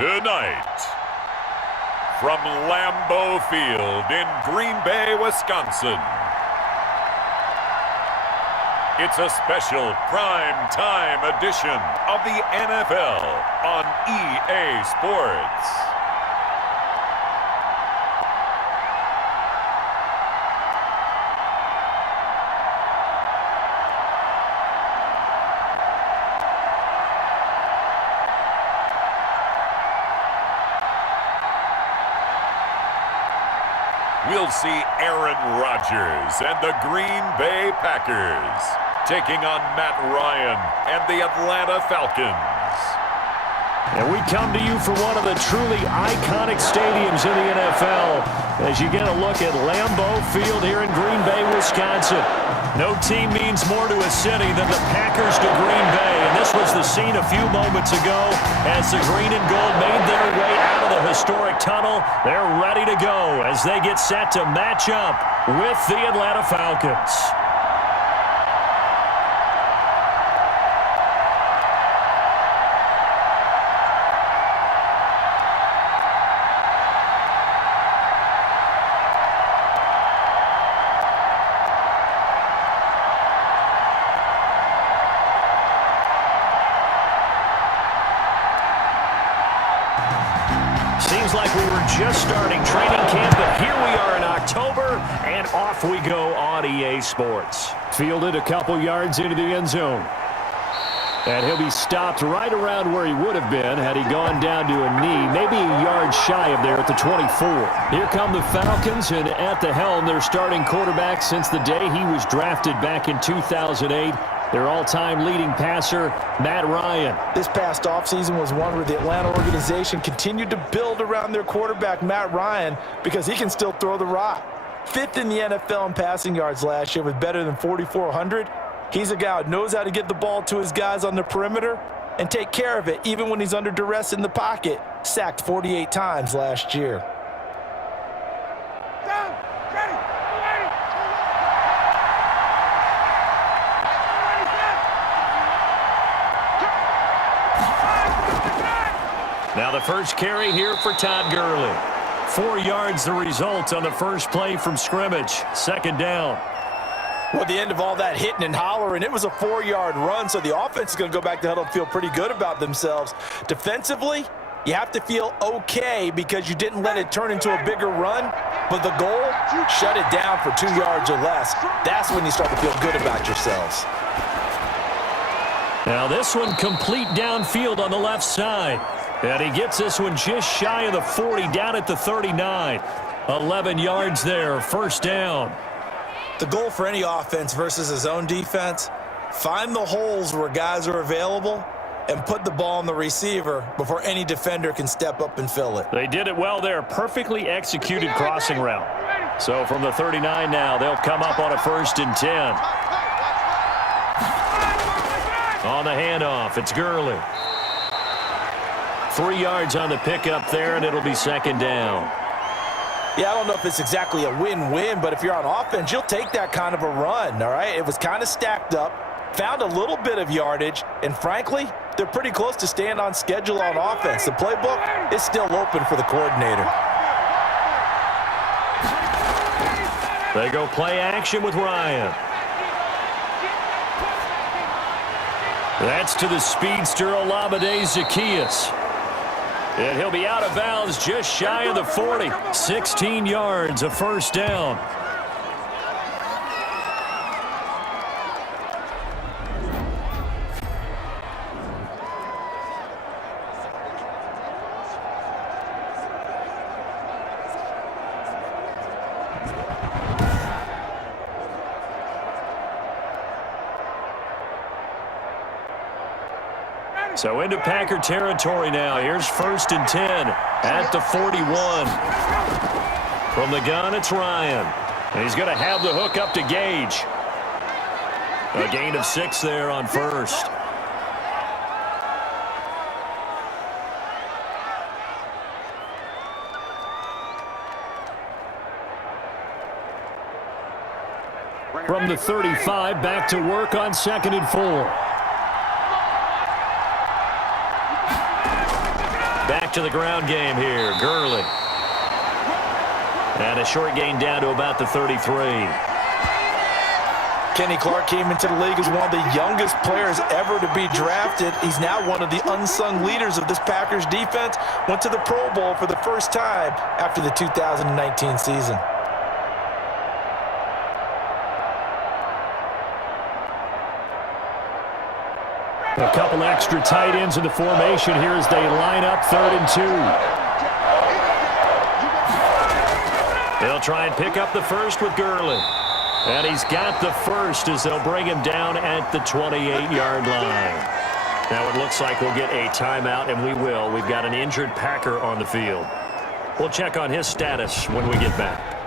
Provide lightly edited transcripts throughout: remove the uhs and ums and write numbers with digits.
Tonight, from Lambeau Field in Green Bay, Wisconsin, it's a special prime time edition of the NFL on EA Sports. We'll see Aaron Rodgers and the Green Bay Packers taking on Matt Ryan and the Atlanta Falcons. And we come to you from one of the truly iconic stadiums in the NFL as you get a look at Lambeau Field here in Green Bay, Wisconsin. No team means more to a city than the Packers to Green Bay. And this was the scene a few moments ago as the green and gold made their way out of the historic tunnel. They're ready to go as they get set to match up with the Atlanta Falcons. Seems like we were just starting training camp, but here we are in October, and off we go on EA Sports. Fielded a couple yards into the end zone. And he'll be stopped right around where he would have been had he gone down to a knee, maybe a yard shy of there at the 24. Here come the Falcons, and at the helm, their starting quarterback since the day he was drafted back in 2008. Their all-time leading passer, Matt Ryan. This past offseason was one where the Atlanta organization continued to build around their quarterback, Matt Ryan, because he can still throw the rock. Fifth in the NFL in passing yards last year with better than 4,400. He's a guy who knows how to get the ball to his guys on the perimeter and take care of it even when he's under duress in the pocket. Sacked 48 times last year. Now the first carry here for Todd Gurley. 4 yards the result on the first play from scrimmage. Second down. Well, the end of all that hitting and hollering, it was a 4-yard run, so the offense is going to go back to huddle and feel pretty good about themselves. Defensively, you have to feel okay because you didn't let it turn into a bigger run, but the goal, shut it down for 2 yards or less. That's when you start to feel good about yourselves. Now this one complete downfield on the left side. And he gets this one just shy of the 40, down at the 39. 11 yards there, first down. The goal for any offense versus his own defense, find the holes where guys are available and put the ball on the receiver before any defender can step up and fill it. They did it well there, perfectly executed crossing route. So from the 39 now, they'll come up on a 1st and 10. On the handoff, it's Gurley. 3 yards on the pickup there, and it'll be second down. Yeah, I don't know if it's exactly a win-win, but if you're on offense, you'll take that kind of a run, all right? It was kind of stacked up, found a little bit of yardage, and frankly, they're pretty close to staying on schedule on offense. The playbook is still open for the coordinator. They go play action with Ryan. That's to the speedster Olamide Zaccheaus. And he'll be out of bounds just shy of the 40. 16 yards, a first down. So into Packer territory now. Here's 1st and 10 at the 41. From the gun, it's Ryan. And he's going to have the hook up to Gage. A gain of 6 there on first. From the 35, back to work on 2nd and 4. back to the ground game here. Gurley. And a short gain down to about the 33. Kenny Clark came into the league as one of the youngest players ever to be drafted. He's now one of the unsung leaders of this Packers defense. Went to the Pro Bowl for the first time after the 2019 season. A couple extra tight ends in the formation here as they line up 3rd and 2. They'll try and pick up the first with Gurley. And he's got the first as they'll bring him down at the 28-yard line. Now it looks like we'll get a timeout, and we will. We've got an injured Packer on the field. We'll check on his status when we get back.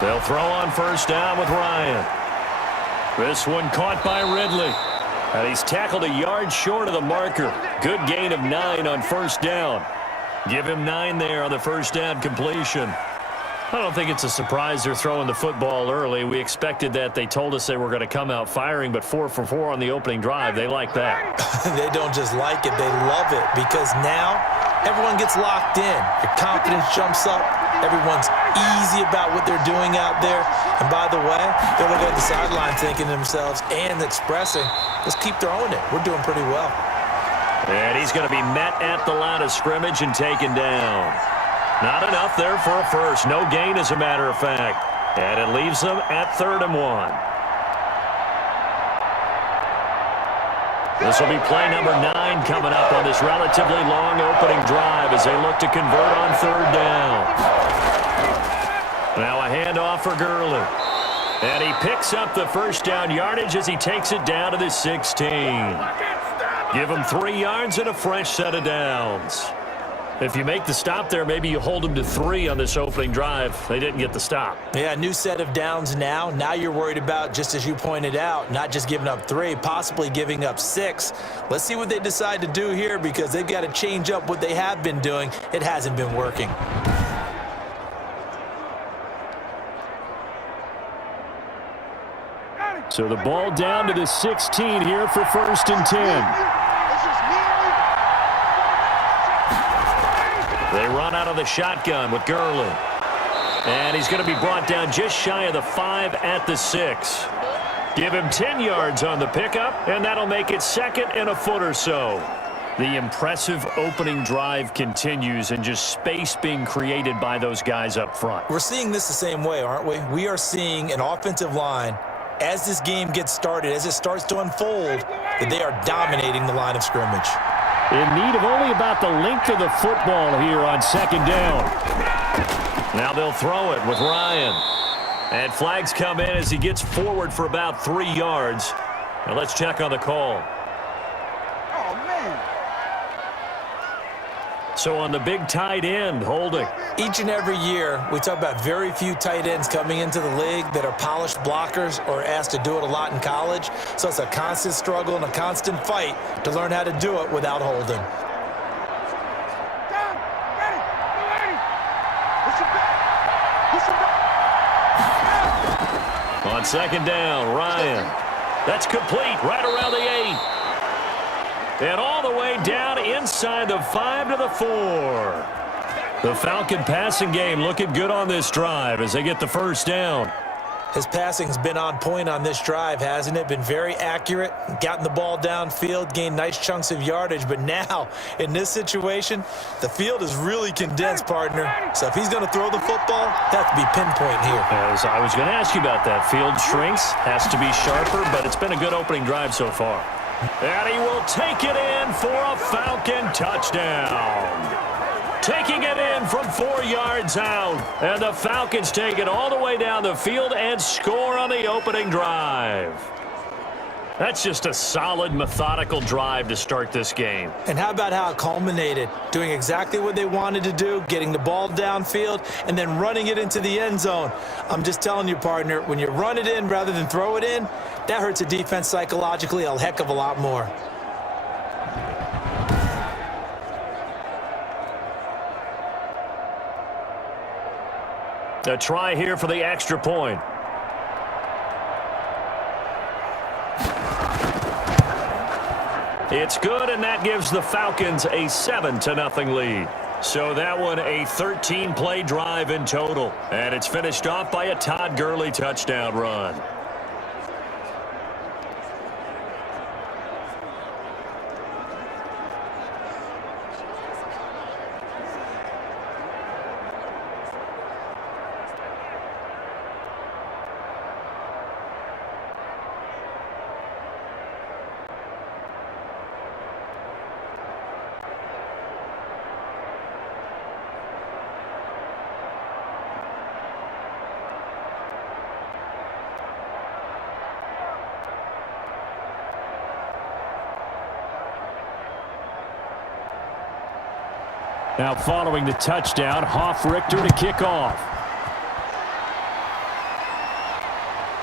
They'll throw on first down with Ryan. This one caught by Ridley. And he's tackled a yard short of the marker. Good gain of 9 on first down. Give him 9 there on the first down completion. I don't think it's a surprise they're throwing the football early. We expected that. They told us they were going to come out firing, but 4 for 4 on the opening drive. They like that. They don't just like it, they love it, because now everyone gets locked in. Your confidence jumps up. Everyone's easy about what they're doing out there. And by the way, they're looking at the sideline thinking to themselves and expressing, let's keep throwing it. We're doing pretty well. And he's going to be met at the line of scrimmage and taken down. Not enough there for a first. No gain, as a matter of fact. And it leaves them at 3rd and 1. This will be play number 9 coming up on this relatively long opening drive as they look to convert on 3rd down. Now a handoff for Gurley. And he picks up the first down yardage as he takes it down to the 16. Give him 3 yards and a fresh set of downs. If you make the stop there, maybe you hold them to 3 on this opening drive. They didn't get the stop. Yeah, new set of downs now. Now you're worried about, just as you pointed out, not just giving up 3, possibly giving up 6. Let's see what they decide to do here, because they've got to change up what they have been doing. It hasn't been working. So the ball down to the 16 here for 1st and 10. They run out of the shotgun with Gurley. And he's going to be brought down just shy of the 5 at the 6. Give him 10 yards on the pickup, and that'll make it 2nd and a foot or so. The impressive opening drive continues, and just space being created by those guys up front. We're seeing this the same way, aren't we? We are seeing an offensive line, as this game gets started, as it starts to unfold, that they are dominating the line of scrimmage. In need of only about the length of the football here on 2nd down. Now they'll throw it with Ryan. And flags come in as he gets forward for about 3 yards. Now let's check on the call. Oh, man. So on the big tight end, holding. Each and every year, we talk about very few tight ends coming into the league that are polished blockers or asked to do it a lot in college. So it's a constant struggle and a constant fight to learn how to do it without holding. Down, ready, On 2nd down, Ryan. That's complete right around the 8. And all the way down inside the 5 to the 4. The Falcon passing game looking good on this drive as they get the first down. His passing's been on point on this drive, hasn't it? Been very accurate, gotten the ball downfield, gained nice chunks of yardage. But now, in this situation, the field is really condensed, partner. So if he's going to throw the football, that has to be pinpoint here. As I was going to ask you about that. Field shrinks, has to be sharper, but it's been a good opening drive so far. And he will take it in for a Falcon touchdown. Taking it in from 4 yards out. And the Falcons take it all the way down the field and score on the opening drive. That's just a solid, methodical drive to start this game. And how about how it culminated? Doing exactly what they wanted to do, getting the ball downfield, and then running it into the end zone. I'm just telling you, partner, when you run it in rather than throw it in, that hurts a defense psychologically a heck of a lot more. A try here for the extra point. It's good, and that gives the Falcons a 7-0 lead. So that one a 13-play drive in total. And it's finished off by a Todd Gurley touchdown run. Now following the touchdown, Richter to kick off.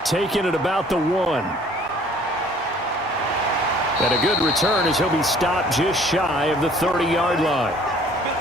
Taking it about the 1. And a good return as he'll be stopped just shy of the 30-yard line.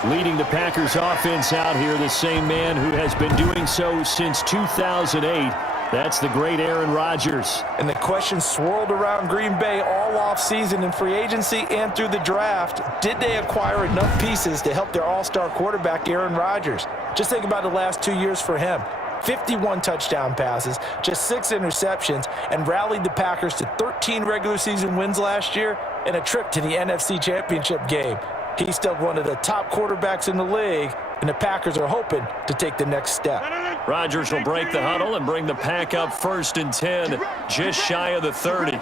Leading the Packers offense out here, the same man who has been doing so since 2008. That's the great Aaron Rodgers. And the question swirled around Green Bay all offseason in free agency and through the draft. Did they acquire enough pieces to help their all-star quarterback, Aaron Rodgers? Just think about the last 2 years for him. 51 touchdown passes, just 6 interceptions, and rallied the Packers to 13 regular season wins last year and a trip to the NFC Championship game. He's still one of the top quarterbacks in the league, and the Packers are hoping to take the next step. Rodgers will break the huddle and bring the pack up 1st and 10, just shy of the 30.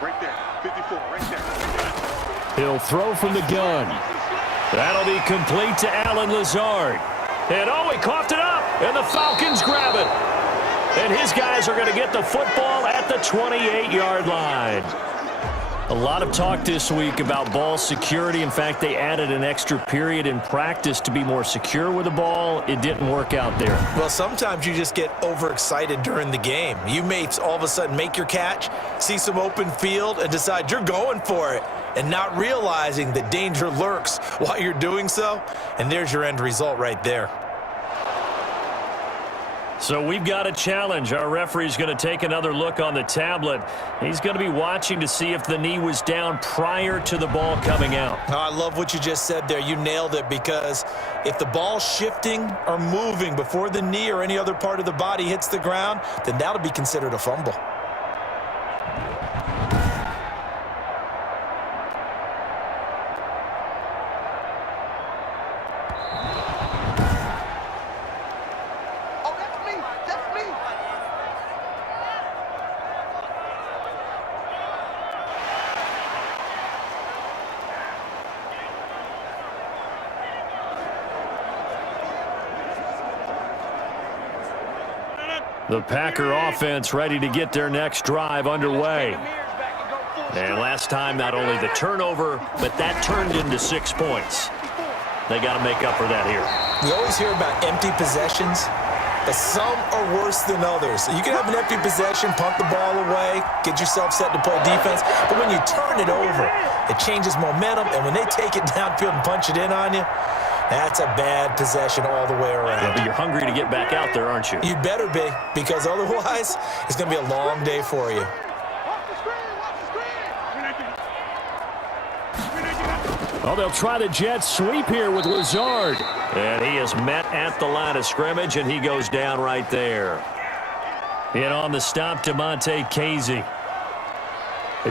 Right there, 54, right there. He'll throw from the gun. That'll be complete to Allen Lazard. And oh, he coughed it up, and the Falcons grab it. And his guys are going to get the football at the 28-yard line. A lot of talk this week about ball security. In fact, they added an extra period in practice to be more secure with the ball. It didn't work out there. Well, sometimes you just get overexcited during the game. You may all of a sudden make your catch, see some open field, and decide you're going for it, and not realizing that danger lurks while you're doing so. And there's your end result right there. So we've got a challenge. Our referee's going to take another look on the tablet. He's going to be watching to see if the knee was down prior to the ball coming out. Oh, I love what you just said there. You nailed it, because if the ball's shifting or moving before the knee or any other part of the body hits the ground, then that'll be considered a fumble. The Packer offense ready to get their next drive underway. And last time, not only the turnover, but that turned into 6 points. They got to make up for that here. We always hear about empty possessions, but some are worse than others. You can have an empty possession, punt the ball away, get yourself set to play defense, but when you turn it over, it changes momentum, and when they take it downfield and punch it in on you, that's a bad possession all the way around. Yeah, but you're hungry to get back out there, aren't you? You better be, because otherwise it's going to be a long day for you. Well, they'll try the jet sweep here with Lazard. And he is met at the line of scrimmage, and he goes down right there. And on the stop, Demonte Casey.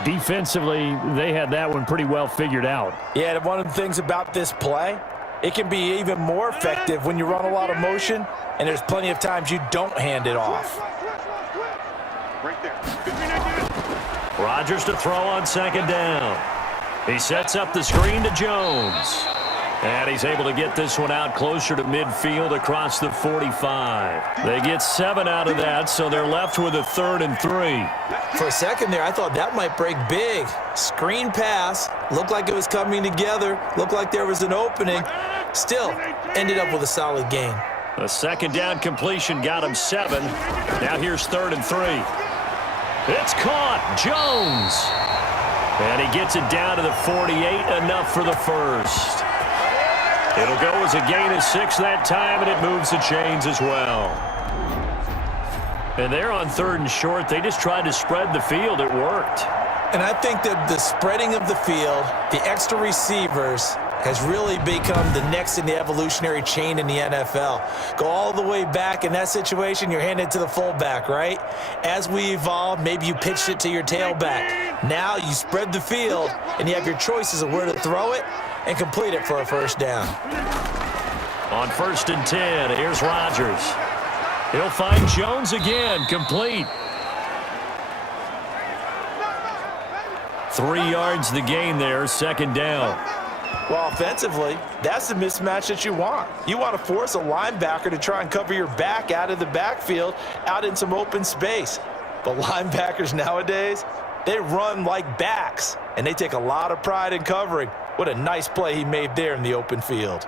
Defensively, they had that one pretty well figured out. Yeah, and one of the things about this play, it can be even more effective when you run a lot of motion, and there's plenty of times you don't hand it off. Right there. Rodgers to throw on 2nd down. He sets up the screen to Jones. And he's able to get this one out closer to midfield across the 45. They get 7 out of that, so they're left with a 3rd and 3. For a second there, I thought that might break big. Screen pass. Looked like it was coming together. Looked like there was an opening. Still, ended up with a solid gain. A 2nd down completion got him 7. Now here's 3rd and 3. It's caught. Jones. And he gets it down to the 48, enough for the first. It'll go as a gain of 6 that time, and it moves the chains as well. And they're on 3rd and short. They just tried to spread the field. It worked. And I think that the spreading of the field, the extra receivers, has really become the next in the evolutionary chain in the NFL. Go all the way back in that situation, you're handed to the fullback, right? As we evolve, maybe you pitched it to your tailback. Now you spread the field, and you have your choices of where to throw it and complete it for a 1st down. On 1st and 10, here's Rodgers. He'll find Jones again, complete. 3 yards the gain there, 2nd down. Well, offensively, that's the mismatch that you want. You want to force a linebacker to try and cover your back out of the backfield, out in some open space. But linebackers nowadays, they run like backs, and they take a lot of pride in covering. What a nice play he made there in the open field.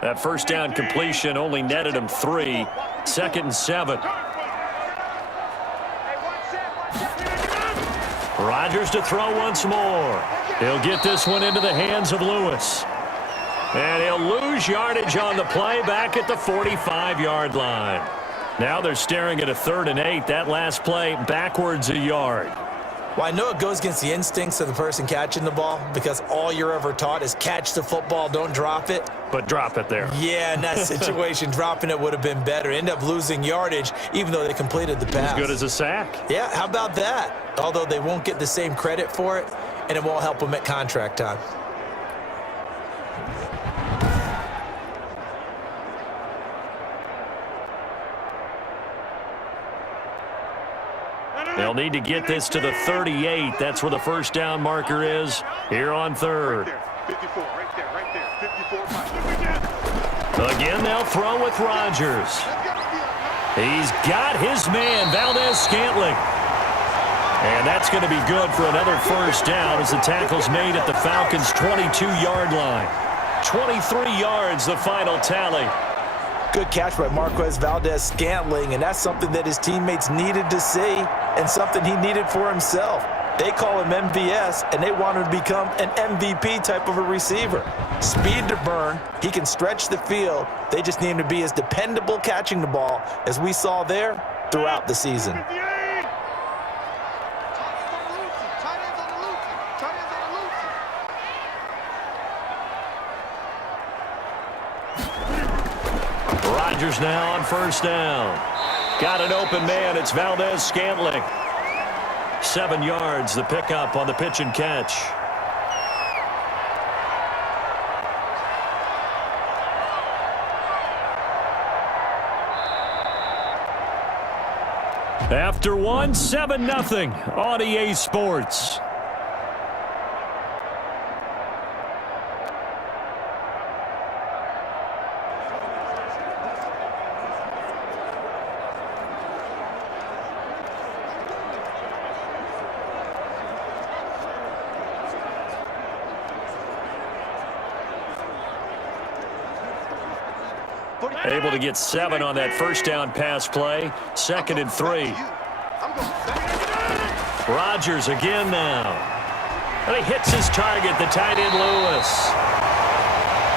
That 1st down completion only netted him 3. 2nd and 7. Rodgers to throw once more. He'll get this one into the hands of Lewis. And he'll lose yardage on the play back at the 45-yard line. Now they're staring at a 3rd and 8. That last play backwards a yard. Well, I know it goes against the instincts of the person catching the ball because all you're ever taught is catch the football, don't drop it. But drop it there. Yeah, in that situation, dropping it would have been better. End up losing yardage even though they completed the pass. As good as a sack. Yeah, how about that? Although they won't get the same credit for it, and it won't help them at contract time. They'll need to get this to the 38. That's where the 1st down marker is here on 3rd. 54, right there, 54. Again, they'll throw with Rodgers. He's got his man, Valdez-Scantling. And that's going to be good for another 1st down as the tackle's made at the Falcons' 22-yard line. 23 yards, the final tally. Good catch by Marquez Valdez-Scantling, and that's something that his teammates needed to see and something he needed for himself. They call him MVS, and they want him to become an MVP type of a receiver. Speed to burn. He can stretch the field. They just need him to be as dependable catching the ball as we saw there throughout the season. Rodgers now on 1st down. Got an open man. It's Valdez-Scantling. 7 yards, the pickup on the pitch and catch. After one, 7-0 on EA Sports. Able to get 7 on that 1st down pass play. 2nd and 3. Rodgers again now. And he hits his target, the tight end Lewis.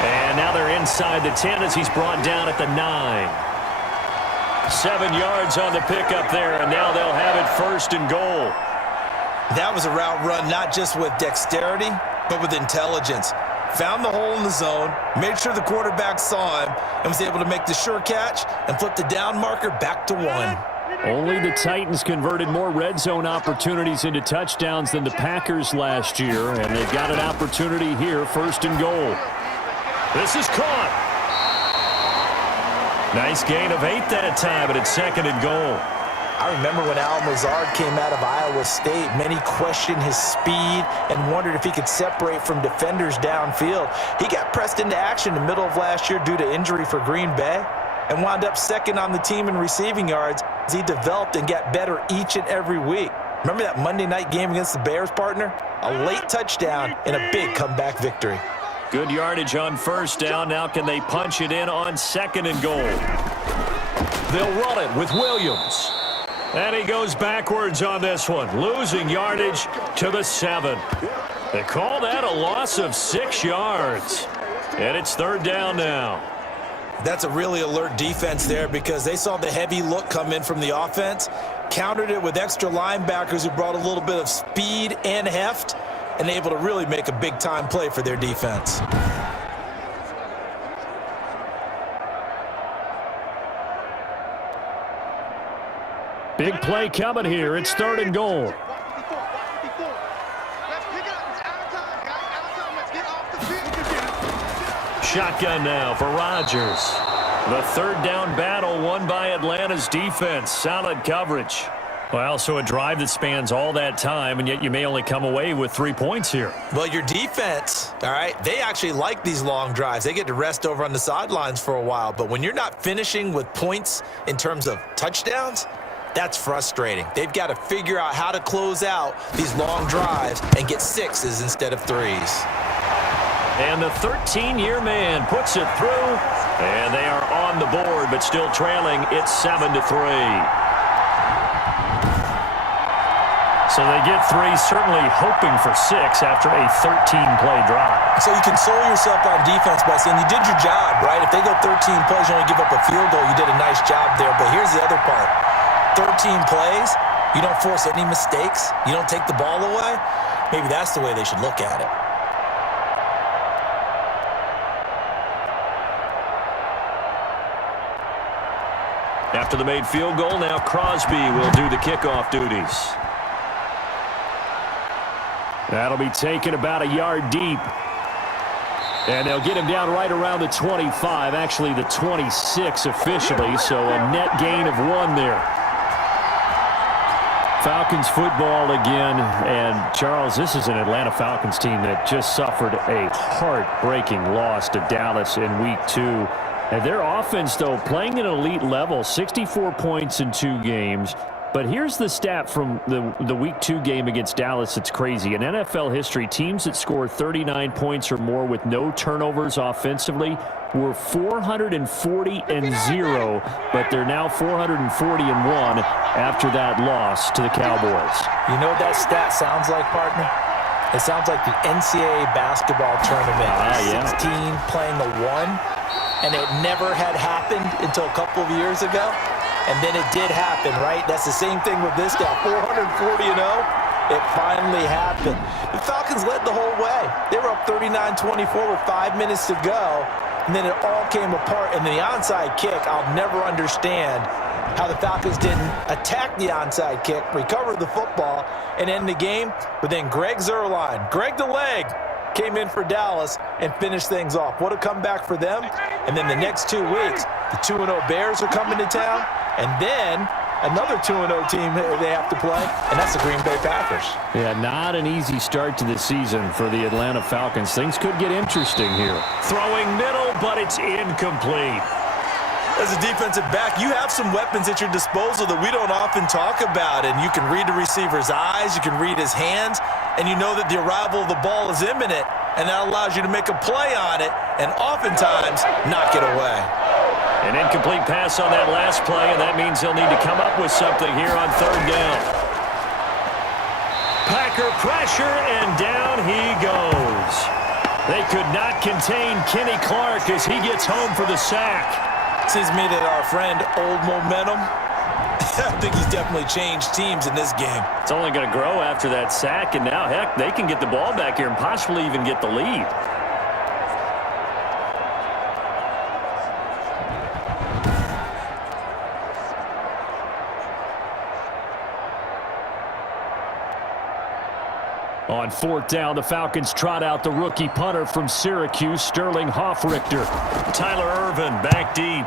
And now they're inside the 10 as he's brought down at the 9. 7 yards on the pickup there, and now they'll have it 1st and goal. That was a route run not just with dexterity, but with intelligence. Found the hole in the zone, made sure the quarterback saw him, and was able to make the sure catch and flip the down marker back to 1. Only the Titans converted more red zone opportunities into touchdowns than the Packers last year, and they've got an opportunity here, 1st and goal. This is caught. Nice gain of 8 that time, but it's 2nd and goal. I remember when Al Mazard came out of Iowa State, many questioned his speed and wondered if he could separate from defenders downfield. He got pressed into action in the middle of last year due to injury for Green Bay and wound up second on the team in receiving yards as he developed and got better each and every week. Remember that Monday night game against the Bears, partner? A late touchdown and a big comeback victory. Good yardage on first down. Now can they punch it in on second and goal? They'll run it with Williams. And he goes backwards on this one, losing yardage to the 7. They call that a loss of 6 yards. And it's third down now. That's a really alert defense there because they saw the heavy look come in from the offense, countered it with extra linebackers who brought a little bit of speed and heft, and able to really make a big-time play for their defense. Big play coming here. It's third and goal. Shotgun now for Rodgers. The third down battle won by Atlanta's defense. Solid coverage. Well, so a drive that spans all that time, and yet you may only come away with 3 points here. Well, your defense, all right, they actually like these long drives. They get to rest over on the sidelines for a while. But when you're not finishing with points in terms of touchdowns, that's frustrating. They've got to figure out how to close out these long drives and get 6s instead of 3s. And the 13-year man puts it through, and they are on the board, but still trailing. It's 7-3. So they get 3, certainly hoping for 6 after a 13-play drive. So you console yourself on defense by saying you did your job, right? If they go 13 plays, you only give up a field goal, you did a nice job there. But here's the other part. 13 plays, you don't force any mistakes, you don't take the ball away. Maybe that's the way they should look at it. After the made field goal, now Crosby will do the kickoff duties. That'll be taken about a yard deep. And they'll get him down right around the 25, actually the 26 officially, so a net gain of 1 there. Falcons football again, and Charles, this is an Atlanta Falcons team that just suffered a heartbreaking loss to Dallas in Week 2. And their offense, though, playing at an elite level, 64 points in 2 games. But here's the stat from the Week 2 game against Dallas. It's crazy. In NFL history, teams that score 39 points or more with no turnovers offensively were 440-0, but they're now 440-1 after that loss to the Cowboys. You know what that stat sounds like, partner? It sounds like the NCAA basketball tournament. 16 playing the 1, and it never had happened until a couple of years ago. And then it did happen, right? That's the same thing with this guy. 440-0. It finally happened. The Falcons led the whole way. They were up 39-24 with 5 minutes to go. And then it all came apart. And the onside kick, I'll never understand how the Falcons didn't attack the onside kick, recover the football, and end the game. But then Greg Zuerlein, Greg the Leg, came in for Dallas and finished things off. What a comeback for them. And then the next 2 weeks, the 2-0 Bears are coming to town. And then another 2-0 team they have to play, and that's the Green Bay Packers. Yeah, not an easy start to the season for the Atlanta Falcons. Things could get interesting here. Throwing middle, but it's incomplete. As a defensive back, you have some weapons at your disposal that we don't often talk about, and you can read the receiver's eyes, you can read his hands, and you know that the arrival of the ball is imminent, and that allows you to make a play on it and oftentimes knock it away. An incomplete pass on that last play, and that means they'll need to come up with something here on third down. Packer pressure, and down he goes. They could not contain Kenny Clark as he gets home for the sack. Seems to me that our friend Old Momentum, I think he's definitely changed teams in this game. It's only going to grow after that sack, and now, heck, they can get the ball back here and possibly even get the lead. On fourth down, the Falcons trot out the rookie punter from Syracuse, Sterling Hoffrichter. Tyler Ervin back deep.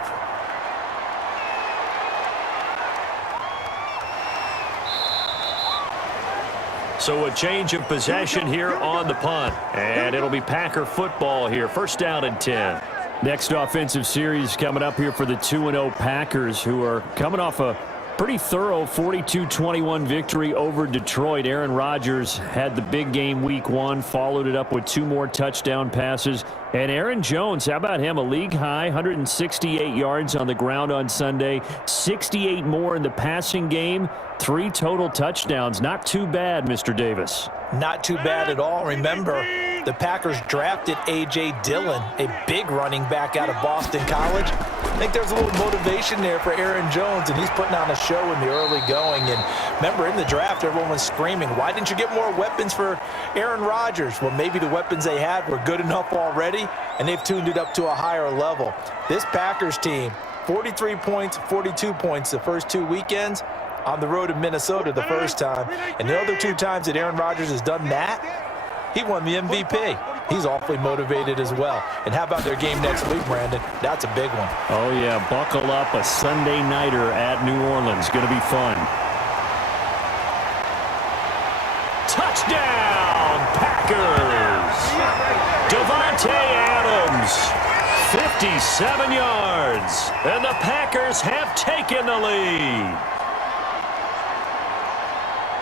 So a change of possession here on the punt. And it'll be Packer football here. First down and 10. Next offensive series coming up here for the 2-0 Packers, who are coming off a pretty thorough 42-21 victory over Detroit. Aaron Rodgers had the big game week 1, followed it up with 2 more touchdown passes. And Aaron Jones, how about him? A league-high 168 yards on the ground on Sunday, 68 more in the passing game, 3 total touchdowns. Not too bad, Mr. Davis. Not too bad at all. Remember, the Packers drafted A.J. Dillon, a big running back out of Boston College. I think there's a little motivation there for Aaron Jones, and he's putting on a show in the early going. And remember, in the draft, everyone was screaming, why didn't you get more weapons for Aaron Rodgers? Well, maybe the weapons they had were good enough already, and they've tuned it up to a higher level. This Packers team, 43 points, 42 points the first 2 weekends, on the road in Minnesota the first time. And the other 2 times that Aaron Rodgers has done that, he won the MVP. He's awfully motivated as well. And how about their game next week, Brandon? That's a big one. Oh, yeah. Buckle up. A Sunday nighter at New Orleans. Going to be fun. Touchdown, Packers! Davante Adams, 57 yards. And the Packers have taken the lead.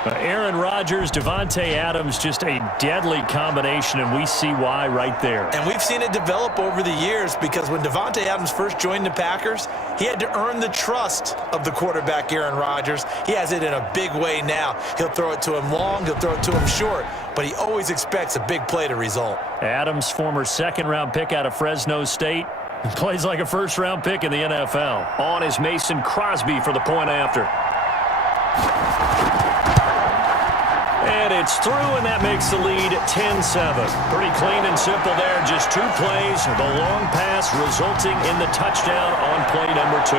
Aaron Rodgers, Davante Adams, just a deadly combination, and we see why right there. And we've seen it develop over the years, because when Davante Adams first joined the Packers, he had to earn the trust of the quarterback, Aaron Rodgers. He has it in a big way now. He'll throw it to him long, he'll throw it to him short, but he always expects a big play to result. Adams, former second-round pick out of Fresno State, plays like a first-round pick in the NFL. On is Mason Crosby for the point after. And it's through, and that makes the lead 10-7. Pretty clean and simple there. Just 2 plays. The long pass resulting in the touchdown on play number 2.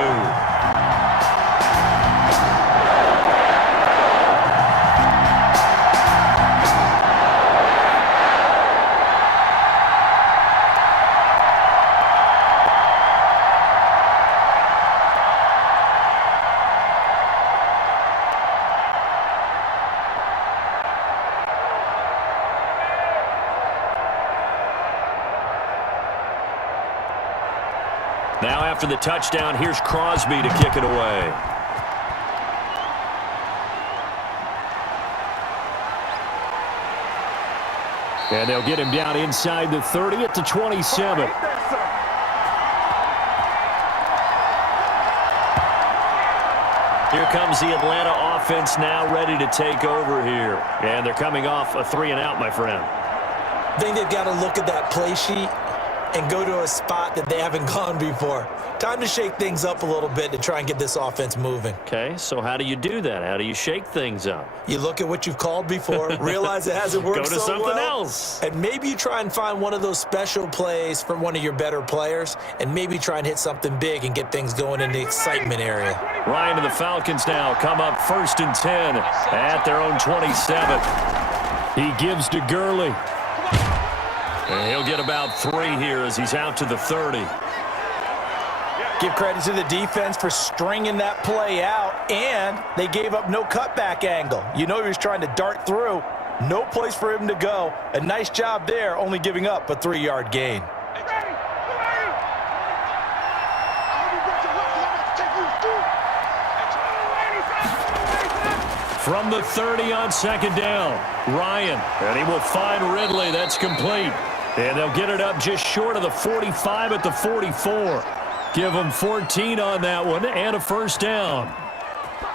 Now after the touchdown, here's Crosby to kick it away. And they'll get him down inside the 30 at the 27. Here comes the Atlanta offense now ready to take over here. And they're coming off a 3-and-out, my friend. I think they've got to look at that play sheet and go to a spot that they haven't gone before. Time to shake things up a little bit to try and get this offense moving. Okay, so how do you do that? How do you shake things up? You look at what you've called before, realize it hasn't worked so well. Go to something else. And maybe you try and find one of those special plays from one of your better players, and maybe try and hit something big and get things going in the excitement area. Ryan and the Falcons now come up 1st and 10 at their own 27. He gives to Gurley. And he'll get about 3 here as he's out to the 30. Give credit to the defense for stringing that play out, and they gave up no cutback angle. You know he was trying to dart through. No place for him to go. A nice job there, only giving up a 3-yard gain. From the 30 on 2nd down, Ryan, and he will find Ridley. That's complete. And they'll get it up just short of the 45 at the 44. Give them 14 on that one and a 1st down.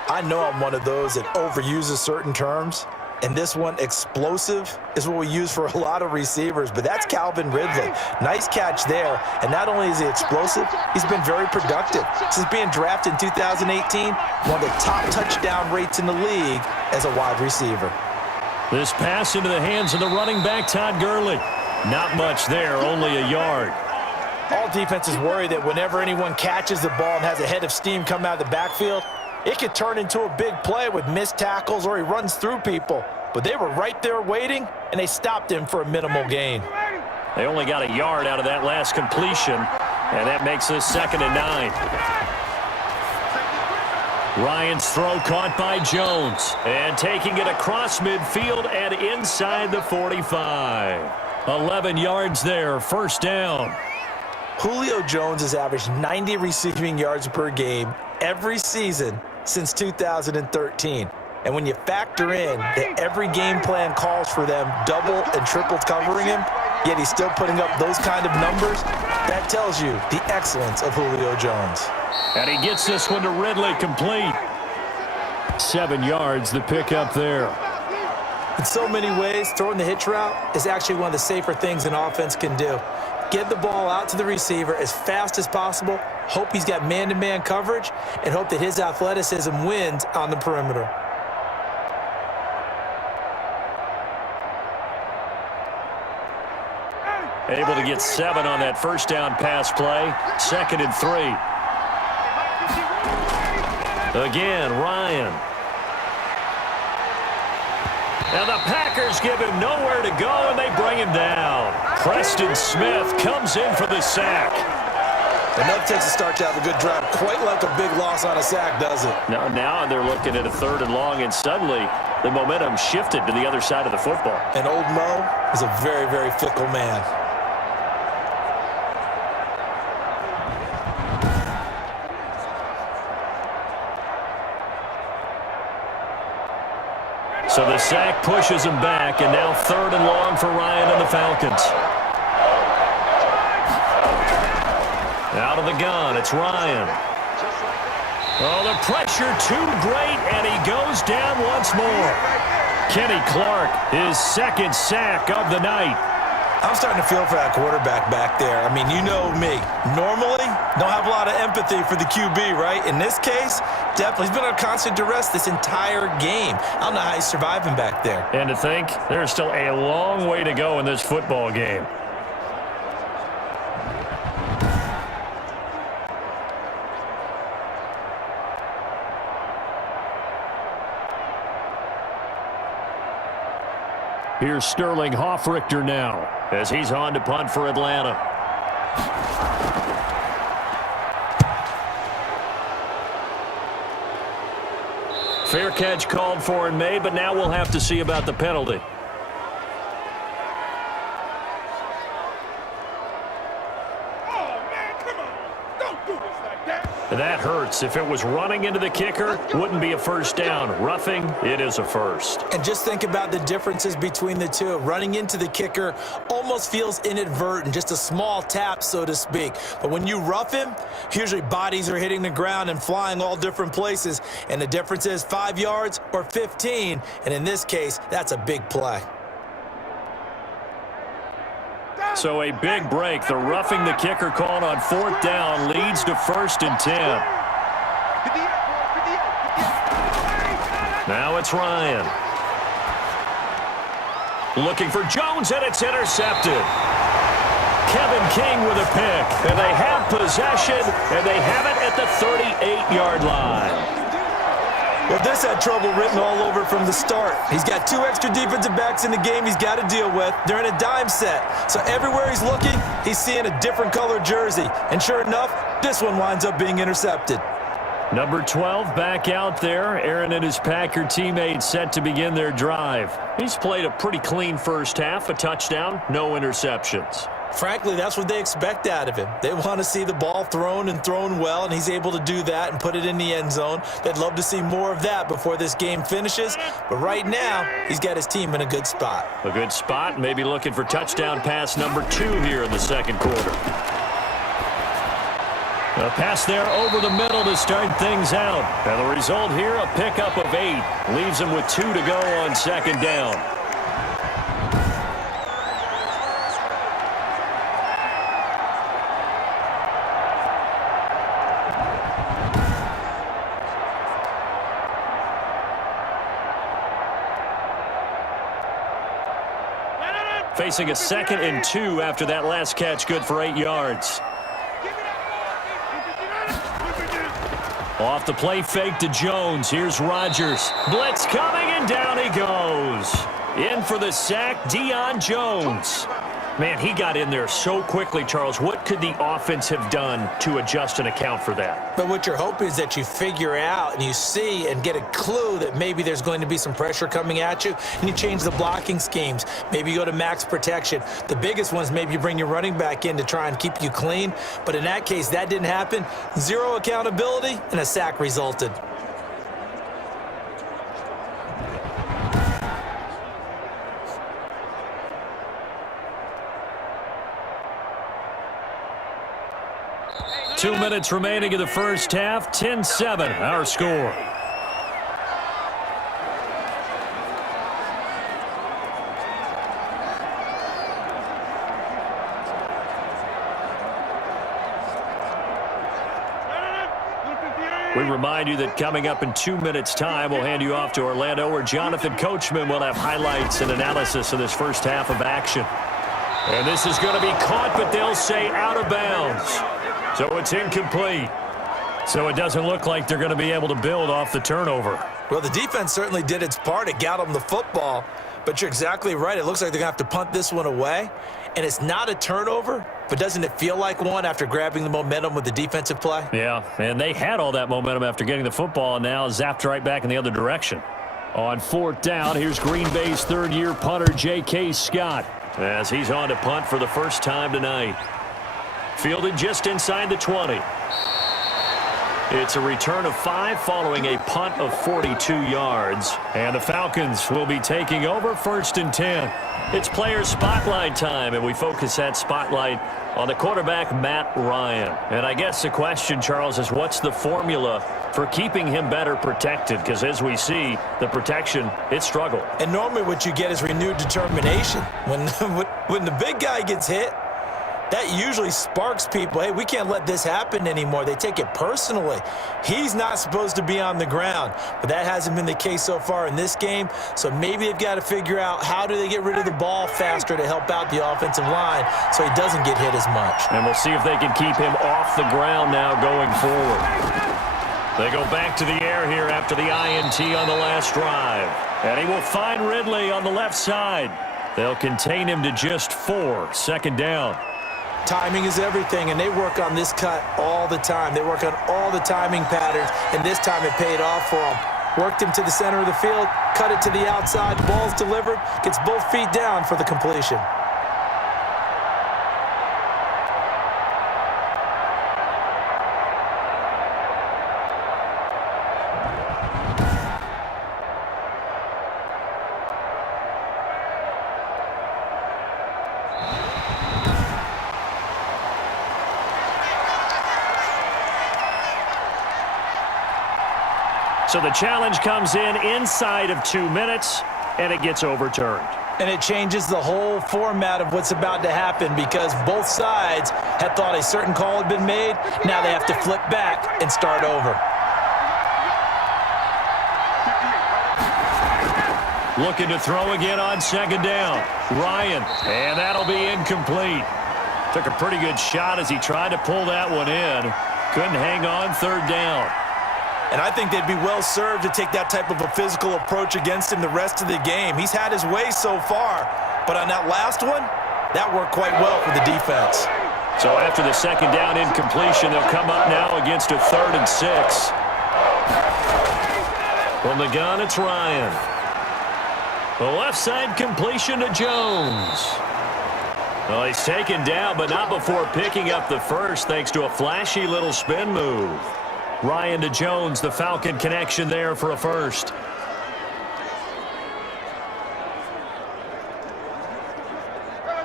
I know I'm one of those that overuses certain terms, and this one, explosive, is what we use for a lot of receivers, but that's Calvin Ridley. Nice catch there, and not only is he explosive, he's been very productive. Since being drafted in 2018, one of the top touchdown rates in the league as a wide receiver. This pass into the hands of the running back, Todd Gurley. Not much there, only a yard. All defenses worry that whenever anyone catches the ball and has a head of steam come out of the backfield, it could turn into a big play with missed tackles or he runs through people. But they were right there waiting, and they stopped him for a minimal gain. They only got a yard out of that last completion, and that makes this 2nd and 9. Ryan's throw caught by Jones. And taking it across midfield and inside the 45. 11 yards there, first down. Julio Jones has averaged 90 receiving yards per game every season since 2013. And when you factor in that every game plan calls for them double and triple covering him, yet he's still putting up those kind of numbers, that tells you the excellence of Julio Jones. And he gets this one to Ridley, complete. 7 yards, the pickup there. In so many ways, throwing the hitch route is actually one of the safer things an offense can do. Get the ball out to the receiver as fast as possible, hope he's got man-to-man coverage, and hope that his athleticism wins on the perimeter. Able to get 7 on that first down pass play. 2nd and 3. Again, Ryan. Now the Packers give him nowhere to go, and they bring him down. Preston Smith comes in for the sack. Enough takes a start to have a good drive. Quite like a big loss on a sack, does it? Now they're looking at a 3rd and long, and suddenly the momentum shifted to the other side of the football. And old Mo is a very, very fickle man. So the sack pushes him back, and now 3rd and long for Ryan and the Falcons. Out of the gun, it's Ryan. Oh, the pressure too great, and he goes down once more. Kenny Clark, his 2nd sack of the night. I'm starting to feel for that quarterback back there. I mean, you know me. Normally, don't have a lot of empathy for the QB, right? In this case, definitely. He's been on constant duress this entire game. I don't know how he's surviving back there. And to think, there's still a long way to go in this football game. Here's Sterling Hoffrichter now as he's on to punt for Atlanta. Fair catch called for and made, but now we'll have to see about the penalty. That hurts. If it was running into the kicker, wouldn't be a first down. Roughing, it is a first. And just think about the differences between the two. Running into the kicker almost feels inadvertent, just a small tap, so to speak. But when you rough him, usually bodies are hitting the ground and flying all different places. And the difference is 5 yards or 15. And in this case, that's a big play. So a big break. The roughing the kicker called on 4th down leads to 1st and 10. Now it's Ryan. Looking for Jones, and it's intercepted. Kevin King with a pick. And they have possession, and they have it at the 38-yard line. Well, this had trouble written all over from the start. He's got 2 extra defensive backs in the game he's got to deal with. They're in a dime set. So everywhere he's looking, he's seeing a different color jersey. And sure enough, this one winds up being intercepted. Number 12 back out there. Aaron and his Packer teammates set to begin their drive. He's played a pretty clean first half, a touchdown, no interceptions. Frankly, that's what they expect out of him. They want to see the ball thrown and thrown well, and he's able to do that and put it in the end zone. They'd love to see more of that before this game finishes. But right now, he's got his team in a good spot. A good spot, maybe looking for touchdown pass number 2 here in the 2nd quarter. A pass there over the middle to start things out. And the result here, a pickup of 8. Leaves him with 2 to go on 2nd down. Facing a 2nd and 2 after that last catch, good for 8 yards. Off the play fake to Jones. Here's Rodgers. Blitz coming, and down he goes. In for the sack, Deion Jones. Man, he got in there so quickly, Charles. What could the offense have done to adjust and account for that? But what you're hoping is that you figure out and you see and get a clue that maybe there's going to be some pressure coming at you, and you change the blocking schemes. Maybe you go to max protection. The biggest one is maybe you bring your running back in to try and keep you clean. But in that case, that didn't happen. Zero accountability, and a sack resulted. Two minutes remaining in the first half. 10-7, our score. We remind you that coming up in 2 minutes' time, we'll hand you off to Orlando, where Jonathan Coachman will have highlights and analysis of this first half of action. And this is going to be caught, but they'll say out of bounds. So it's incomplete. So it doesn't look like they're going to be able to build off the turnover. Well, the defense certainly did its part. It got them the football. But you're exactly right. It looks like they're going to have to punt this one away. And it's not a turnover, but doesn't it feel like one after grabbing the momentum with the defensive play? Yeah, and they had all that momentum after getting the football, and now zapped right back in the other direction. On fourth down, here's Green Bay's third-year punter, J.K. Scott, as he's on to punt for the first time tonight. Fielded just inside the 20. It's a return of 5 following a punt of 42 yards. And the Falcons will be taking over first and 10. It's player spotlight time, and we focus that spotlight on the quarterback, Matt Ryan. And I guess the question, Charles, is what's the formula for keeping him better protected? Because as we see, the protection, it struggled. And normally what you get is renewed determination. When the big guy gets hit, that usually sparks people. Hey, we can't let this happen anymore. They take it personally. He's not supposed to be on the ground, but that hasn't been the case so far in this game. So maybe they've got to figure out how do they get rid of the ball faster to help out the offensive line so he doesn't get hit as much. And we'll see if they can keep him off the ground now going forward. They go back to the air here after the INT on the last drive. And he will find Ridley on the left side. They'll contain him to just 4, second down. Timing is everything, and they work on this cut all the time. They work on all the timing patterns, and this time it paid off for them. Worked him to the center of the field, cut it to the outside, ball's delivered, gets both feet down for the completion. So the challenge comes in inside of 2 minutes, and it gets overturned. And it changes the whole format of what's about to happen because both sides had thought a certain call had been made. Now they have to flip back and start over. Looking to throw again on second down. Ryan, and that'll be incomplete. Took a pretty good shot as he tried to pull that one in. Couldn't hang on, third down. And I think they'd be well served to take that type of a physical approach against him the rest of the game. He's had his way so far, but on that last one, that worked quite well for the defense. So after the second down incompletion, they'll come up now against a 3rd and 6. From the gun, it's Ryan. The left side completion to Jones. Well, he's taken down, but not before picking up the first thanks to a flashy little spin move. Ryan to Jones, the Falcon connection there for a first.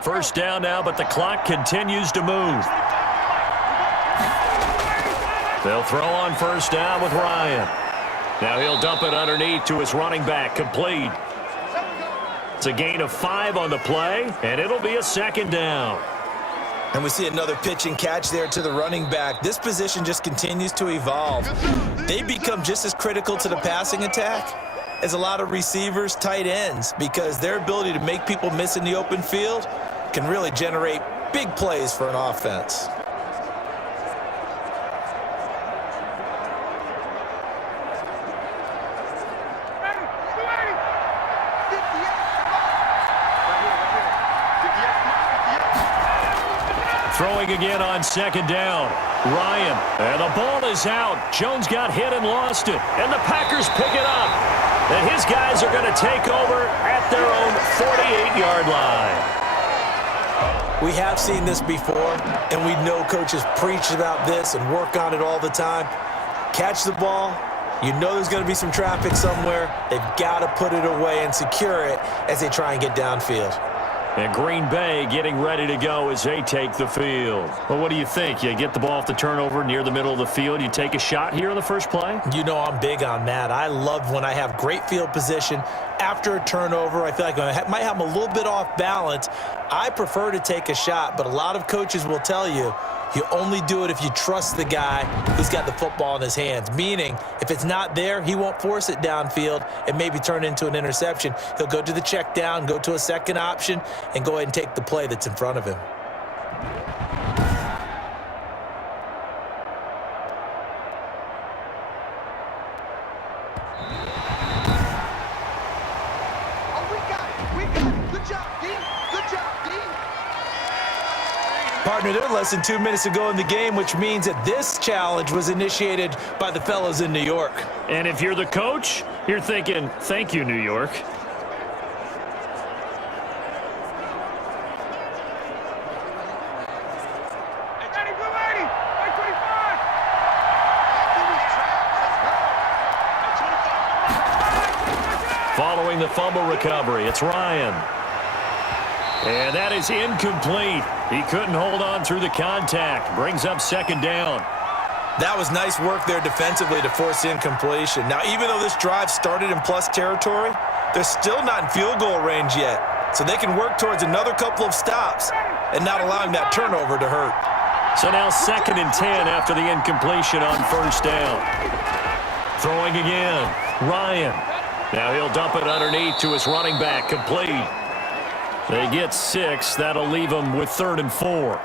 First down now, but the clock continues to move. They'll throw on first down with Ryan. Now he'll dump it underneath to his running back, complete. It's a gain of 5 on the play, and it'll be a second down. And we see another pitch and catch there to the running back. This position just continues to evolve. They become just as critical to the passing attack as a lot of receivers, tight ends, because their ability to make people miss in the open field can really generate big plays for an offense. Throwing again on second down. Ryan, and the ball is out. Jones got hit and lost it, and the Packers pick it up. And his guys are going to take over at their own 48-yard line. We have seen this before, and we know coaches preach about this and work on it all the time. Catch the ball. You know there's going to be some traffic somewhere. They've got to put it away and secure it as they try and get downfield. And Green Bay getting ready to go as they take the field. Well, what do you think? You get the ball off the turnover near the middle of the field. You take a shot here on the first play? You know I'm big on that. I love when I have great field position. After a turnover, I feel like I might have them a little bit off balance. I prefer to take a shot, but a lot of coaches will tell you, you only do it if you trust the guy who's got the football in his hands. Meaning, if it's not there, he won't force it downfield and maybe turn it into an interception. He'll go to the check down, go to a second option, and go ahead and take the play that's in front of him. Partner, they're less than 2 minutes to go in the game, which means that this challenge was initiated by the fellas in New York. And if you're the coach, you're thinking, thank you, New York. Following the fumble recovery, it's Ryan. And that is incomplete. He couldn't hold on through the contact. Brings up second down. That was nice work there defensively to force incompletion. Now, even though this drive started in plus territory, they're still not in field goal range yet. So they can work towards another couple of stops and not allowing that turnover to hurt. So now 2nd and 10 after the incompletion on first down. Throwing again. Ryan. Now he'll dump it underneath to his running back. Complete. They get 6. That'll leave them with 3rd and 4.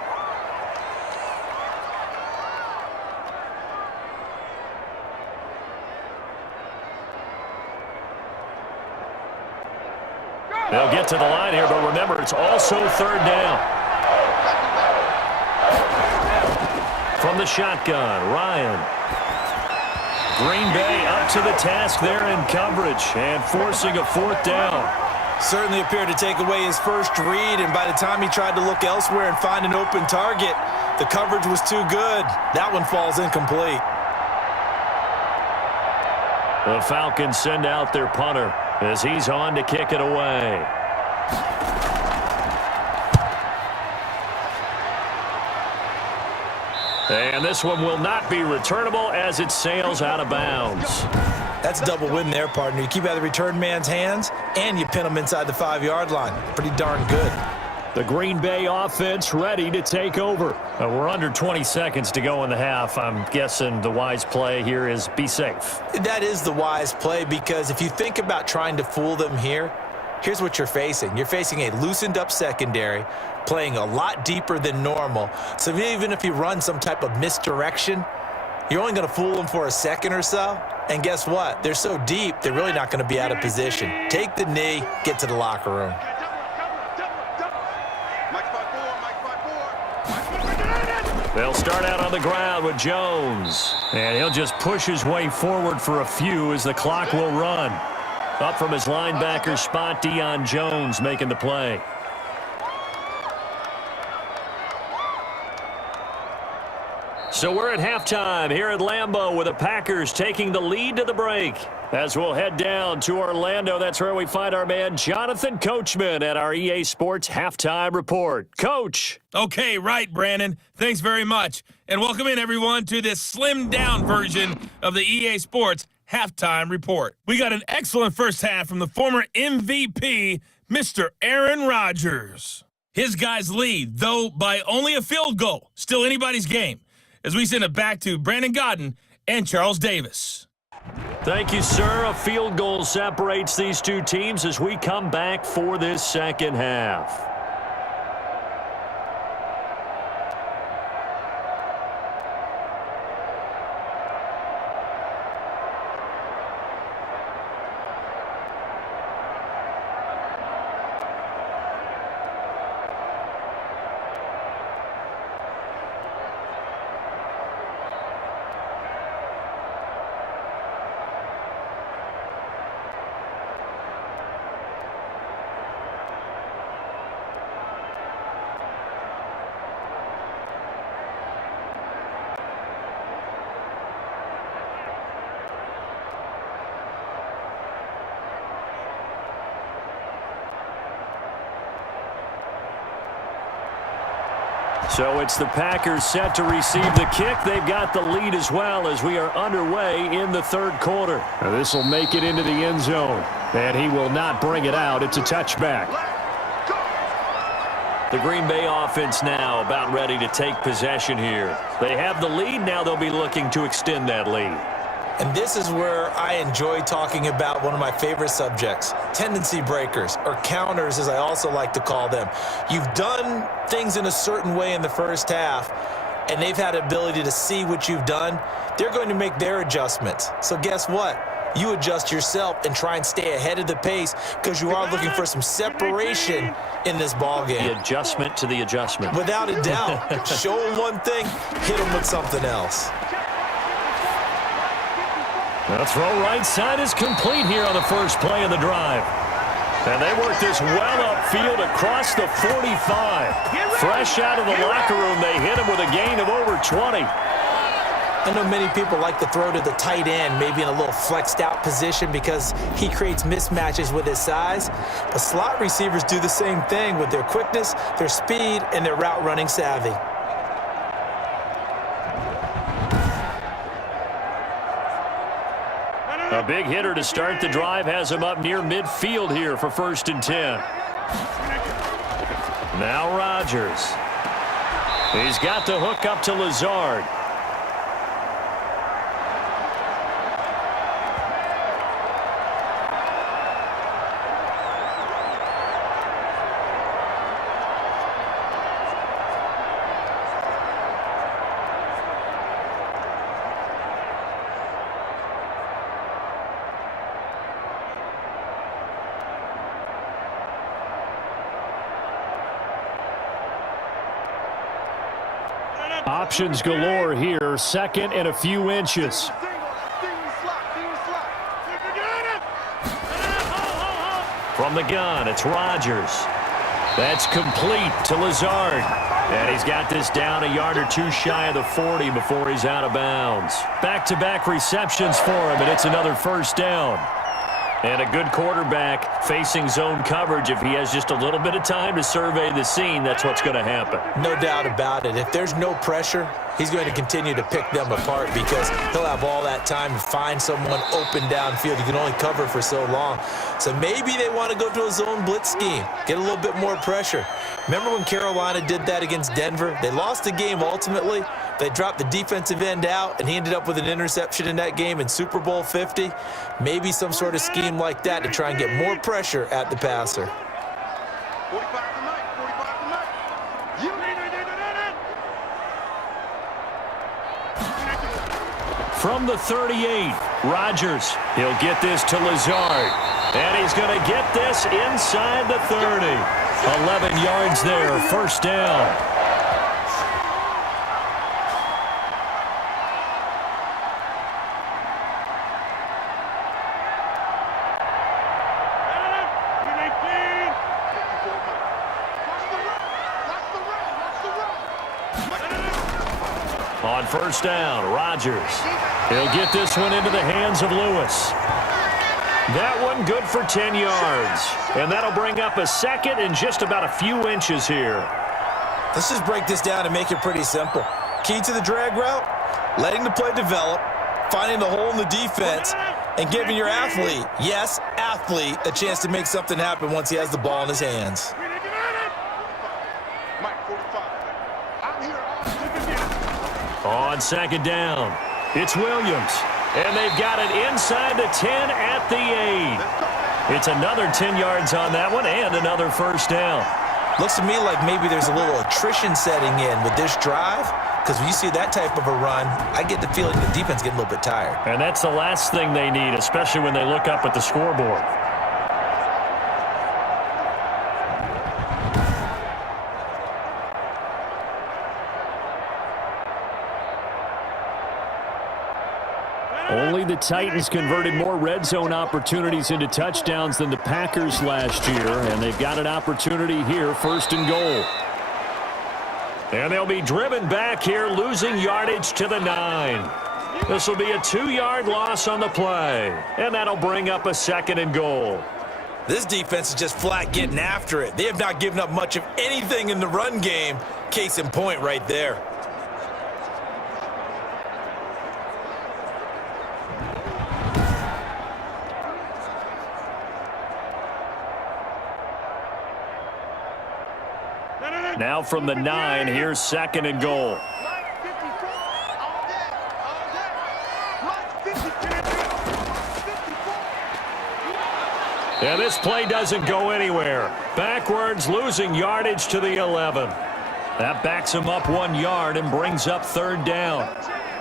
They'll get to the line here, but remember, it's also 3rd down. From the shotgun, Ryan. Green Bay up to the task there in coverage and forcing a 4th down. Certainly appeared to take away his first read, and by the time he tried to look elsewhere and find an open target, the coverage was too good. That one falls incomplete. The Falcons send out their punter as he's on to kick it away. And this one will not be returnable as it sails out of bounds. That's a double win there, partner. You keep out of the return man's hands, and you pin him inside the 5-yard line. Pretty darn good. The Green Bay offense ready to take over. We're under 20 seconds to go in the half. I'm guessing the wise play here is be safe. That is the wise play, because if you think about trying to fool them here, here's what you're facing. You're facing a loosened up secondary, playing a lot deeper than normal. So even if you run some type of misdirection, you're only going to fool them for a second or so. And guess what? They're so deep, they're really not going to be out of position. Take the knee, get to the locker room. They'll start out on the ground with Jones. And he'll just push his way forward for a few as the clock will run. Up from his linebacker spot, Deion Jones making the play. So we're at halftime here at Lambeau with the Packers taking the lead to the break. As we'll head down to Orlando, that's where we find our man Jonathan Coachman at our EA Sports Halftime Report. Coach. Okay, right, Brandon. Thanks very much. And welcome in, everyone, to this slimmed-down version of the EA Sports Halftime Report. We got an excellent first half from the former MVP, Mr. Aaron Rodgers. His guys lead, though by only a field goal. Still anybody's game. As we send it back to Brandon Godden and Charles Davis. Thank you, sir. A field goal separates these two teams as we come back for this second half. So it's the Packers set to receive the kick. They've got the lead as well as we are underway in the third quarter. This will make it into the end zone. And he will not bring it out. It's a touchback. The Green Bay offense now about ready to take possession here. They have the lead. Now they'll be looking to extend that lead. And this is where I enjoy talking about one of my favorite subjects, tendency breakers, or counters as I also like to call them. You've done things in a certain way in the first half, and they've had the ability to see what you've done. They're going to make their adjustments. So guess what? You adjust yourself and try and stay ahead of the pace because you are looking for some separation in this ball game. The adjustment to the adjustment. Without a doubt. Show them one thing, hit them with something else. The throw right side is complete here on the first play of the drive. And they work this well upfield across the 45. Fresh out of the locker room, they hit him with a gain of over 20. I know many people like to throw to the tight end, maybe in a little flexed out position because he creates mismatches with his size. But slot receivers do the same thing with their quickness, their speed, and their route running savvy. A big hitter to start the drive has him up near midfield here for 1st and 10. Now Rodgers. He's got the hook up to Lazard. Options galore here. 2nd and a few inches. From the gun, it's Rodgers. That's complete to Lazard. And he's got this down a yard or two shy of the 40 before he's out of bounds. Back-to-back receptions for him, and it's another 1st down. And a good quarterback facing zone coverage. If he has just a little bit of time to survey the scene, that's what's going to happen. No doubt about it. If there's no pressure, he's going to continue to pick them apart because he'll have all that time to find someone open downfield. You can only cover for so long. So maybe they want to go to a zone blitz scheme, get a little bit more pressure. Remember when Carolina did that against Denver? They lost the game ultimately. They dropped the defensive end out, and he ended up with an interception in that game in Super Bowl 50. Maybe some sort of scheme like that to try and get more pressure at the passer. 45 tonight, 45 tonight. From the 38, Rodgers. He'll get this to Lazard. And he's going to get this inside the 30. 11 yards there, 1st down. On 1st down, Rodgers. He'll get this one into the hands of Lewis. That one good for 10 yards. And that'll bring up a 2nd and just about a few inches here. Let's just break this down and make it pretty simple. Key to the drag route, letting the play develop, finding the hole in the defense, and giving your athlete, yes, athlete, a chance to make something happen once he has the ball in his hands. On 2nd down, it's Williams. And they've got it inside the 10 at the 8. It's another 10 yards on that one and another 1st down. Looks to me like maybe there's a little attrition setting in with this drive because when you see that type of a run, I get the feeling the defense getting a little bit tired. And that's the last thing they need, especially when they look up at the scoreboard. Only the Titans converted more red zone opportunities into touchdowns than the Packers last year, and they've got an opportunity here, 1st and goal. And they'll be driven back here, losing yardage to the 9. This will be a 2-yard loss on the play, and that'll bring up a 2nd and goal. This defense is just flat getting after it. They have not given up much of anything in the run game. Case in point right there. Now from the 9, here's 2nd and goal. Yeah, this play doesn't go anywhere. Backwards, losing yardage to the 11. That backs him up 1 yard and brings up 3rd down.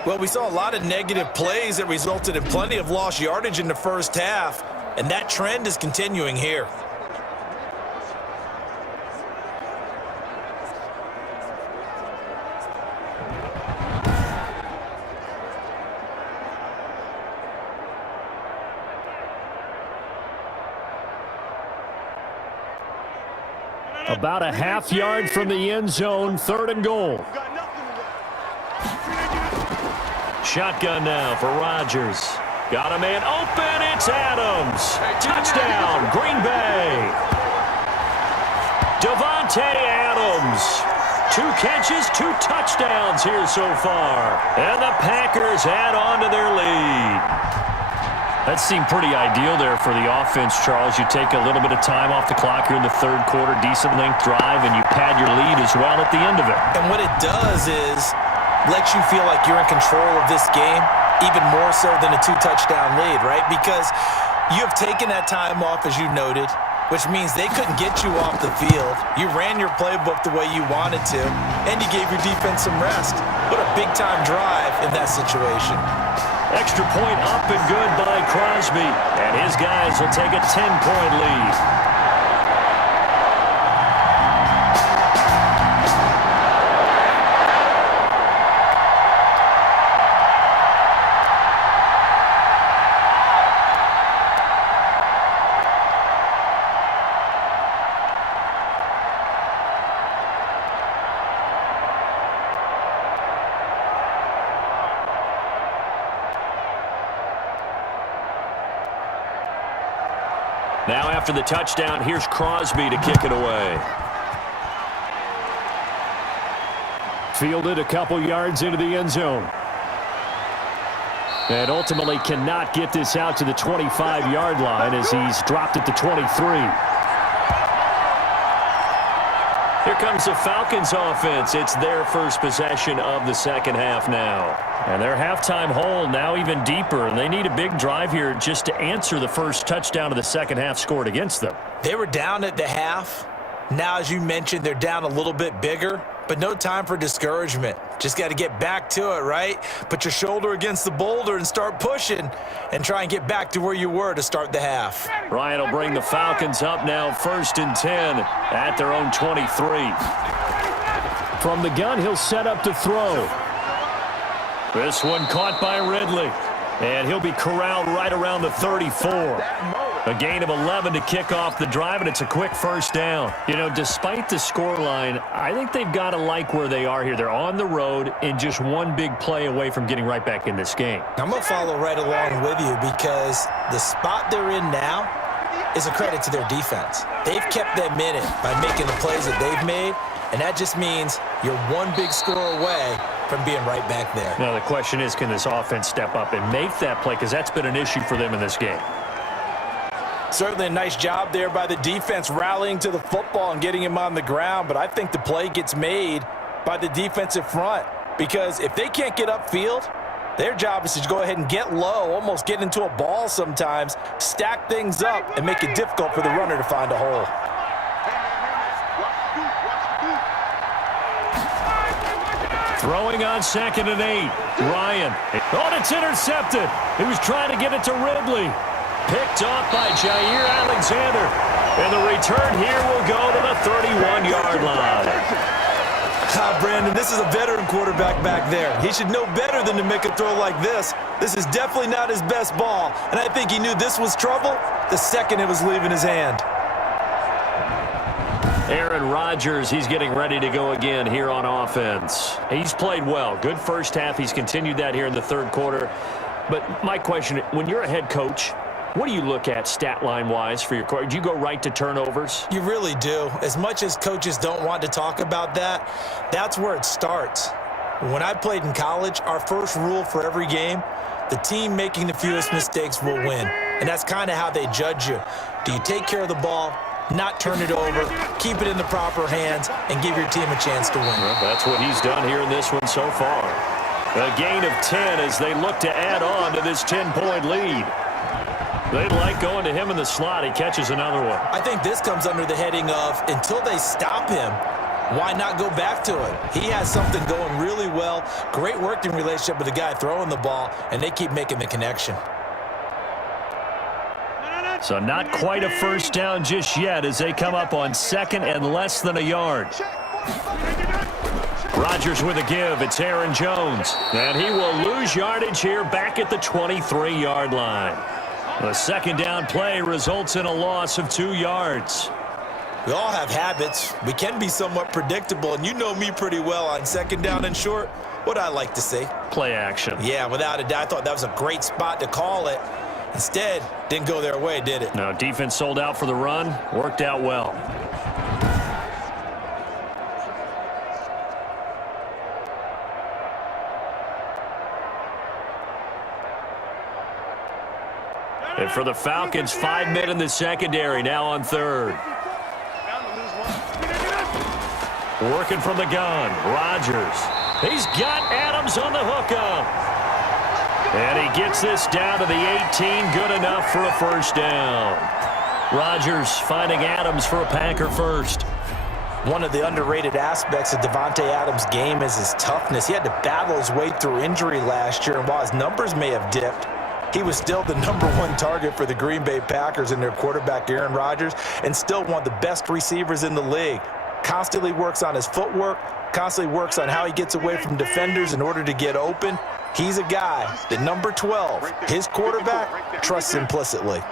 Well, we saw a lot of negative plays that resulted in plenty of lost yardage in the first half, and that trend is continuing here. About a half yard from the end zone, 3rd and goal. Shotgun now for Rodgers. Got a man open, it's Adams. Touchdown, Green Bay. Devontae Adams. 2 catches, 2 touchdowns here so far. And the Packers add on to their lead. That seemed pretty ideal there for the offense, Charles. You take a little bit of time off the clock here in the 3rd quarter, decent length drive, and you pad your lead as well at the end of it. And what it does is lets you feel like you're in control of this game, even more so than a 2-touchdown lead, right? Because you have taken that time off, as you noted, which means they couldn't get you off the field. You ran your playbook the way you wanted to, and you gave your defense some rest. What a big-time drive in that situation. Extra point up and good by Crosby. And his guys will take a 10-point lead. Now after the touchdown, here's Crosby to kick it away. Fielded a couple yards into the end zone. And ultimately cannot get this out to the 25-yard line as he's dropped it to 23. Here comes the Falcons offense. It's their first possession of the second half now. And their halftime hole now even deeper. And they need a big drive here just to answer the first touchdown of the second half scored against them. They were down at the half. Now, as you mentioned, they're down a little bit bigger, but no time for discouragement. Just got to get back to it, right? Put your shoulder against the boulder and start pushing and try and get back to where you were to start the half. Ryan will bring the Falcons up now 1st and 10 at their own 23. From the gun, he'll set up to throw. This one caught by Ridley. And he'll be corralled right around the 34. A gain of 11 to kick off the drive, and it's a quick first down. You know, despite the scoreline, I think they've got to like where they are here. They're on the road and just one big play away from getting right back in this game. I'm going to follow right along with you because the spot they're in now is a credit to their defense. They've kept them in it by making the plays that they've made, and that just means you're one big score away from being right back there. Now, the question is, can this offense step up and make that play? Because that's been an issue for them in this game. Certainly a nice job there by the defense rallying to the football and getting him on the ground, but I think the play gets made by the defensive front because if they can't get upfield, their job is to go ahead and get low, almost get into a ball sometimes, stack things up, and make it difficult for the runner to find a hole. Throwing on 2nd and 8. Ryan. Oh, it's intercepted. He was trying to get it to Ridley. Picked off by Jair Alexander. And the return here will go to the 31-yard line. Brandon, this is a veteran quarterback back there. He should know better than to make a throw like this. This is definitely not his best ball. And I think he knew this was trouble the second it was leaving his hand. Aaron Rodgers, he's getting ready to go again here on offense. He's played well. Good first half. He's continued that here in the 3rd quarter. But my question, when you're a head coach What do you look at stat line-wise for your quarterback? Do you go right to turnovers? You really do. As much as coaches don't want to talk about that, that's where it starts. When I played in college, our first rule for every game, the team making the fewest mistakes will win. And that's kind of how they judge you. Do you take care of the ball, not turn it over, keep it in the proper hands, and give your team a chance to win? Well, that's what he's done here in this one so far. A gain of 10 as they look to add on to this 10-point lead. They'd like going to him in the slot. He catches another one. I think this comes under the heading of, until they stop him, why not go back to it? He has something going really well, great working relationship with the guy throwing the ball, and they keep making the connection. So not quite a first down just yet as they come up on second and less than a yard. Rodgers with a give. It's Aaron Jones. And he will lose yardage here back at the 23-yard line. The second down play results in a loss of 2 yards. We all have habits. We can be somewhat predictable, and you know me pretty well on second down and short. What I like to say? Play action. Yeah, without a doubt. I thought that was a great spot to call it. Instead, didn't go their way, did it? No, defense sold out for the run. Worked out well. And for the Falcons, 5 men in the secondary, now on third. Working from the gun, Rodgers. He's got Adams on the hookup. And he gets this down to the 18, good enough for a first down. Rodgers finding Adams for a Packer first. One of the underrated aspects of Devontae Adams' game is his toughness. He had to battle his way through injury last year, and while his numbers may have dipped, he was still the #1 target for the Green Bay Packers and their quarterback, Aaron Rodgers, and still one of the best receivers in the league. Constantly works on his footwork, constantly works on how he gets away from defenders in order to get open. He's a guy that number 12, his quarterback, trusts implicitly.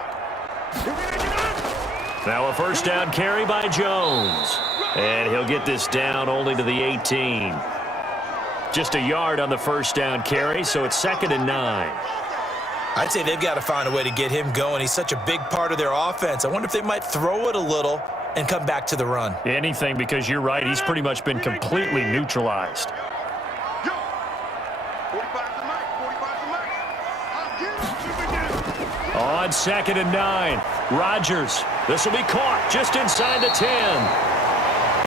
Now a first down carry by Jones. And he'll get this down only to the 18. Just a yard on the first down carry, so it's 2nd and 9. I'd say they've got to find a way to get him going. He's such a big part of their offense. I wonder if they might throw it a little and come back to the run. Anything, because you're right, he's pretty much been completely neutralized. On 2nd and 9, Rodgers. This will be caught just inside the 10.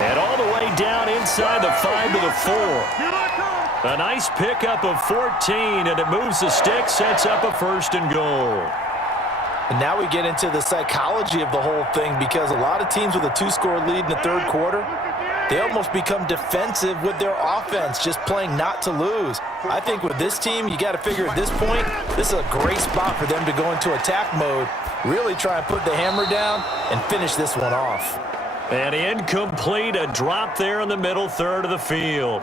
And all the way down inside the 5 to the 4. A nice pickup of 14, and it moves the stick, sets up a 1st and goal. And now we get into the psychology of the whole thing, because a lot of teams with a 2-score lead in the third quarter, they almost become defensive with their offense, just playing not to lose. I think with this team, you got to figure at this point, this is a great spot for them to go into attack mode, really try and put the hammer down and finish this one off. And incomplete, a drop there in the middle third of the field.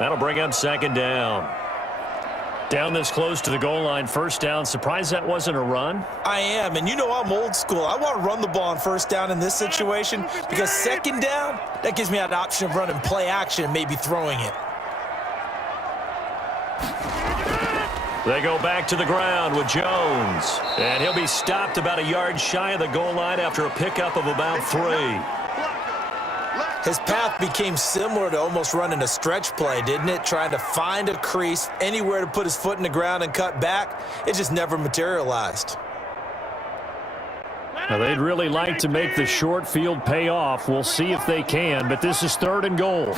That'll bring up 2nd down. Down this close to the goal line, first down. Surprised that wasn't a run? I am, and you know I'm old school. I want to run the ball on first down in this situation because 2nd down, that gives me an option of running play action and maybe throwing it. They go back to the ground with Jones. And he'll be stopped about a yard shy of the goal line after a pickup of about 3. His path became similar to almost running a stretch play, didn't it? Trying to find a crease, anywhere to put his foot in the ground and cut back. It just never materialized. Now, they'd really like to make the short field pay off. We'll see if they can, but this is 3rd and goal.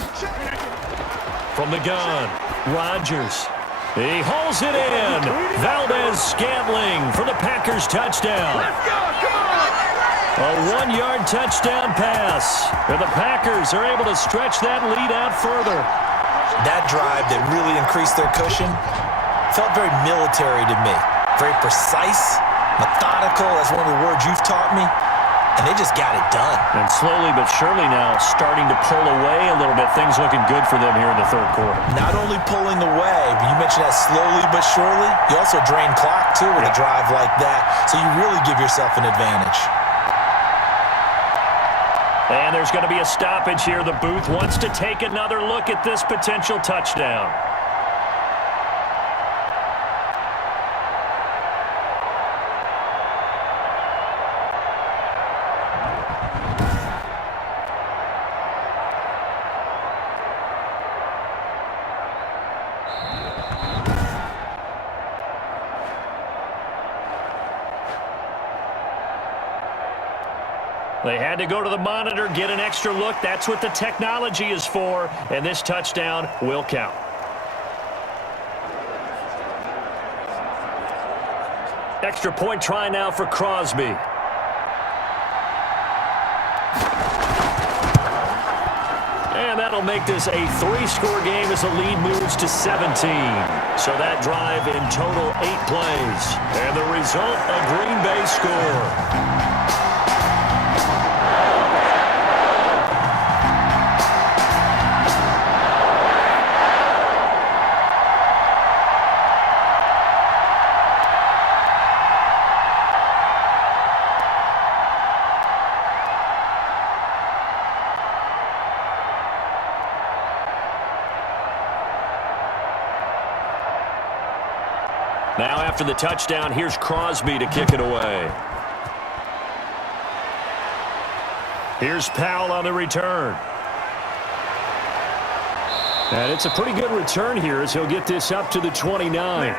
From the gun, Rodgers. He hauls it in. Valdez-Scantling for the Packers touchdown. A 1-yard touchdown pass. And the Packers are able to stretch that lead out further. That drive that really increased their cushion felt very military to me. Very precise, methodical, that's one of the words you've taught me. And they just got it done. And slowly but surely now starting to pull away a little bit. Things looking good for them here in the third quarter. Not only pulling away, but you mentioned that slowly but surely. You also drain clock, too, with a drive like that. So you really give yourself an advantage. And there's going to be a stoppage here. The booth wants to take another look at this potential touchdown. They had to go to the monitor, get an extra look. That's what the technology is for, and this touchdown will count. Extra point try now for Crosby. And that'll make this a 3-score game as the lead moves to 17. So that drive in total 8 plays. And the result, a Green Bay score. Now after the touchdown, here's Crosby to kick it away. Here's Powell on the return. And it's a pretty good return here as he'll get this up to the 29.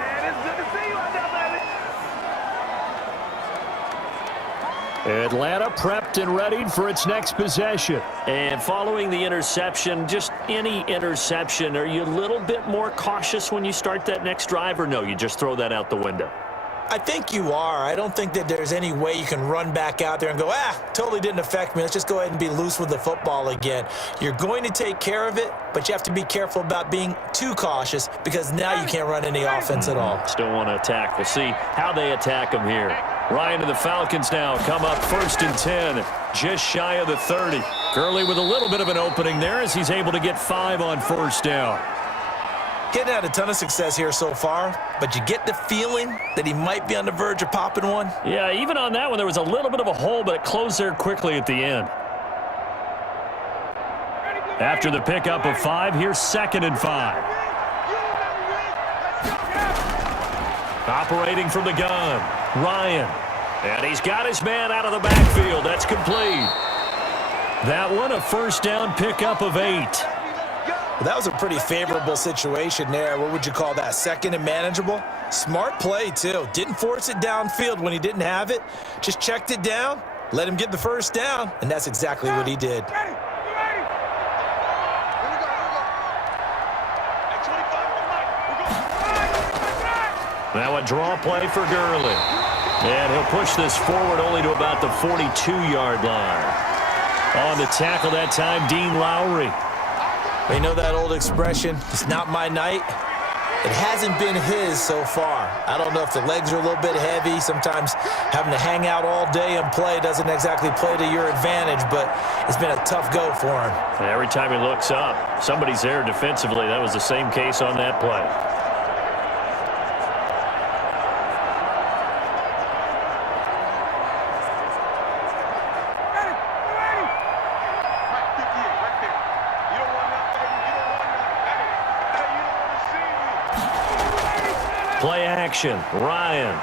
Atlanta prepped and readied for its next possession. And following the interception, just any interception, are you a little bit more cautious when you start that next drive, or no, you just throw that out the window? I think you are. I don't think that there's any way you can run back out there and go, totally didn't affect me. Let's just go ahead and be loose with the football again. You're going to take care of it, but you have to be careful about being too cautious because now you can't run any offense at all. Still want to attack. We'll see how they attack them here. Ryan and the Falcons now come up 1st and 10, just shy of the 30. Gurley with a little bit of an opening there as he's able to get 5 on 1st down. Getting had a ton of success here so far, but you get the feeling that he might be on the verge of popping one. Yeah, even on that one, there was a little bit of a hole, but it closed there quickly at the end. After the pickup of 5, here's 2nd and 5. Operating from the gun, Ryan. And he's got his man out of the backfield. That's complete. That one, a 1st down pickup of 8. Well, that was a pretty favorable situation there. What would you call that? 2nd and manageable? Smart play, too. Didn't force it downfield when he didn't have it. Just checked it down, let him get the 1st down, and that's exactly what he did. Now a draw play for Gurley. And he'll push this forward only to about the 42-yard line. On the tackle that time, Dean Lowry. You know that old expression, it's not my night? It hasn't been his so far. I don't know if the legs are a little bit heavy. Sometimes having to hang out all day and play doesn't exactly play to your advantage, but it's been a tough go for him. And every time he looks up, somebody's there defensively. That was the same case on that play. Play action, Ryan.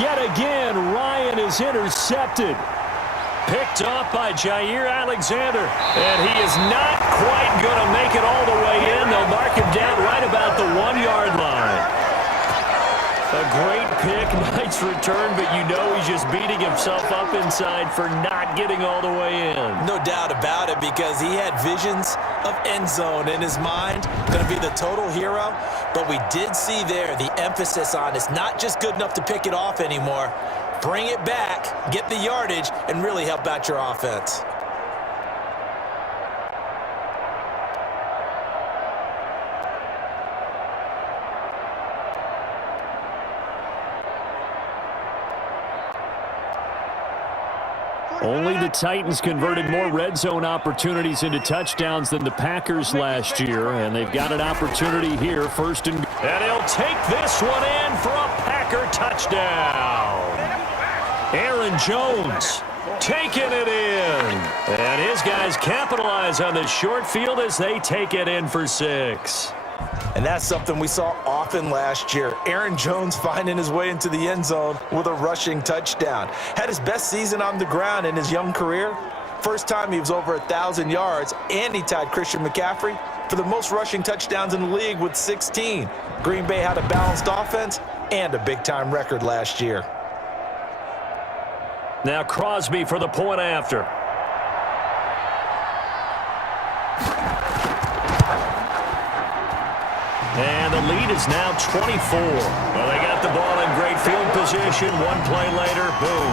Yet again, Ryan is intercepted. Picked off by Jair Alexander. And he is not quite going to make it all the way in. They'll mark him down right about the 1-yard line. A great pick, nice return, but you know he's just beating himself up inside for not getting all the way in. No doubt about it, because he had visions of end zone in his mind, going to be the total hero. But we did see there the emphasis on it's not just good enough to pick it off anymore. Bring it back, get the yardage, and really help out your offense. Only the Titans converted more red zone opportunities into touchdowns than the Packers last year, and they've got an opportunity here, 1st and... And he'll take this one in for a Packer touchdown. Aaron Jones taking it in. And his guys capitalize on the short field as they take it in for 6. And that's something we saw often last year. Aaron Jones finding his way into the end zone with a rushing touchdown. Had his best season on the ground in his young career. First time he was over 1,000 yards, and he tied Christian McCaffrey for the most rushing touchdowns in the league with 16. Green Bay had a balanced offense and a big-time record last year. Now Crosby for the point after. And the lead is now 24. Well, they got the ball in great field position. One play later, boom,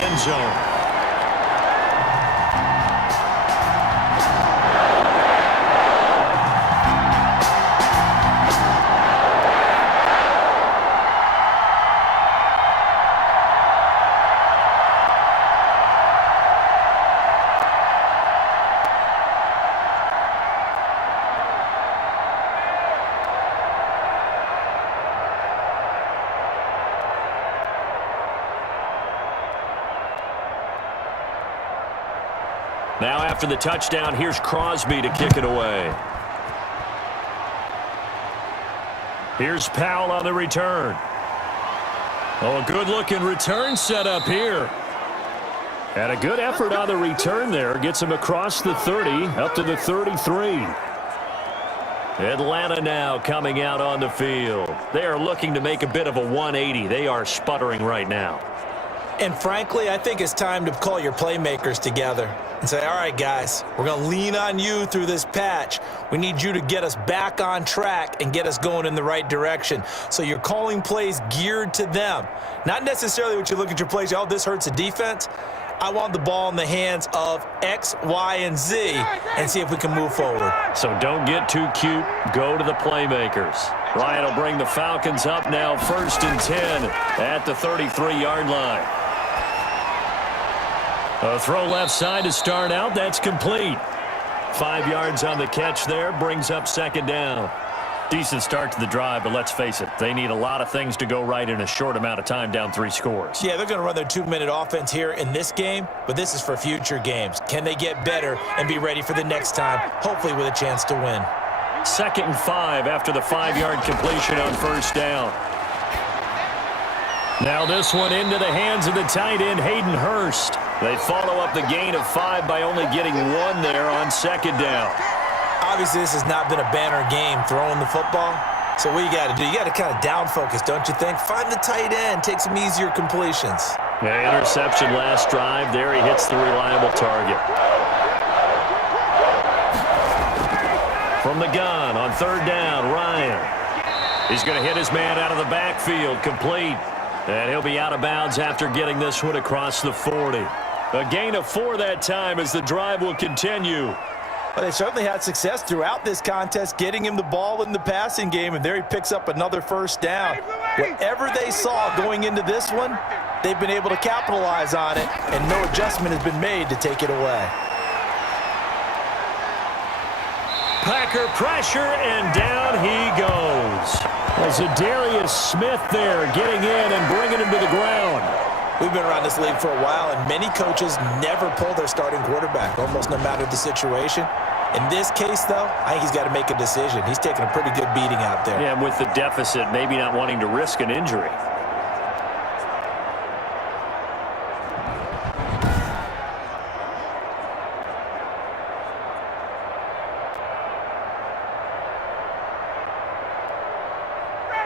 end zone. Now after the touchdown, here's Crosby to kick it away. Here's Powell on the return. Oh, a good-looking return set up here. And a good effort on the return there. Gets him across the 30, up to the 33. Atlanta now coming out on the field. They are looking to make a bit of a 180. They are sputtering right now. And frankly, I think it's time to call your playmakers together and say, all right, guys, we're going to lean on you through this patch. We need you to get us back on track and get us going in the right direction. So you're calling plays geared to them. Not necessarily what you look at your plays, oh, this hurts the defense. I want the ball in the hands of X, Y, and Z and see if we can move forward. So don't get too cute. Go to the playmakers. Ryan will bring the Falcons up now 1st and 10 at the 33-yard line. A throw left side to start out. That's complete. 5 yards on the catch there. Brings up 2nd down. Decent start to the drive, but let's face it, they need a lot of things to go right in a short amount of time, down 3 scores. Yeah, they're going to run their 2-minute offense here in this game, but this is for future games. Can they get better and be ready for the next time, hopefully with a chance to win? 2nd and 5 after the 5-yard completion on 1st down. Now this one into the hands of the tight end, Hayden Hurst. They follow up the gain of 5 by only getting 1 there on 2nd down. Obviously, this has not been a banner game throwing the football. So what you got to do, you got to kind of down focus, don't you think? Find the tight end, take some easier completions. Yeah, interception last drive. There he hits the reliable target. From the gun on 3rd down, Ryan. He's going to hit his man out of the backfield, complete. And he'll be out of bounds after getting this one across the 40. A gain of 4 that time as the drive will continue. Well, they certainly had success throughout this contest, getting him the ball in the passing game, and there he picks up another 1st down. Whatever they saw going into this one, they've been able to capitalize on it, and no adjustment has been made to take it away. Packer pressure, and down he goes. As Darius Smith there getting in and bringing him to the ground. We've been around this league for a while, and many coaches never pull their starting quarterback, almost no matter the situation. In this case, though, I think he's got to make a decision. He's taking a pretty good beating out there. Yeah, and with the deficit, maybe not wanting to risk an injury.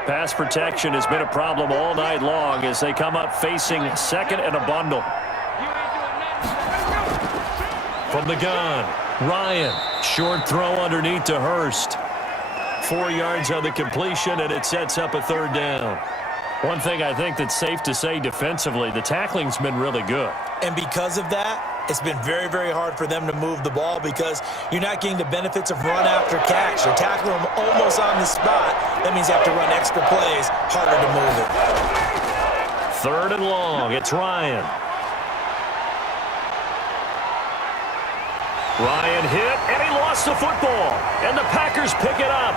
Pass protection has been a problem all night long as they come up facing 2nd and a bundle. From the gun, Ryan. Short throw underneath to Hurst. 4 yards on the completion, and it sets up a 3rd down. One thing I think that's safe to say defensively, the tackling's been really good. And because of that, it's been very, very hard for them to move the ball because you're not getting the benefits of run after catch. You're tackling them almost on the spot. That means you have to run extra plays, harder to move it. 3rd and long, it's Ryan. Ryan hit, and he lost the football. And the Packers pick it up.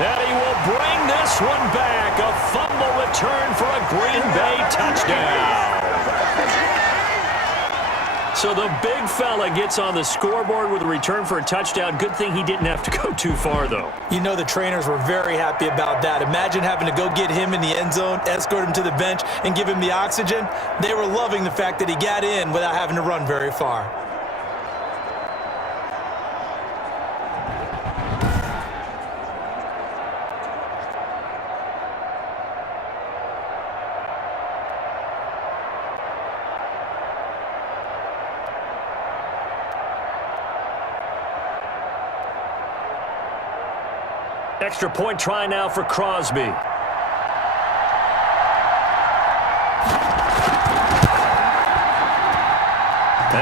And he will bring this one back. A fumble return for a Green Bay touchdown. So the big fella gets on the scoreboard with a return for a touchdown. Good thing he didn't have to go too far, though. You know the trainers were very happy about that. Imagine having to go get him in the end zone, escort him to the bench, and give him the oxygen. They were loving the fact that he got in without having to run very far. Extra point try now for Crosby. And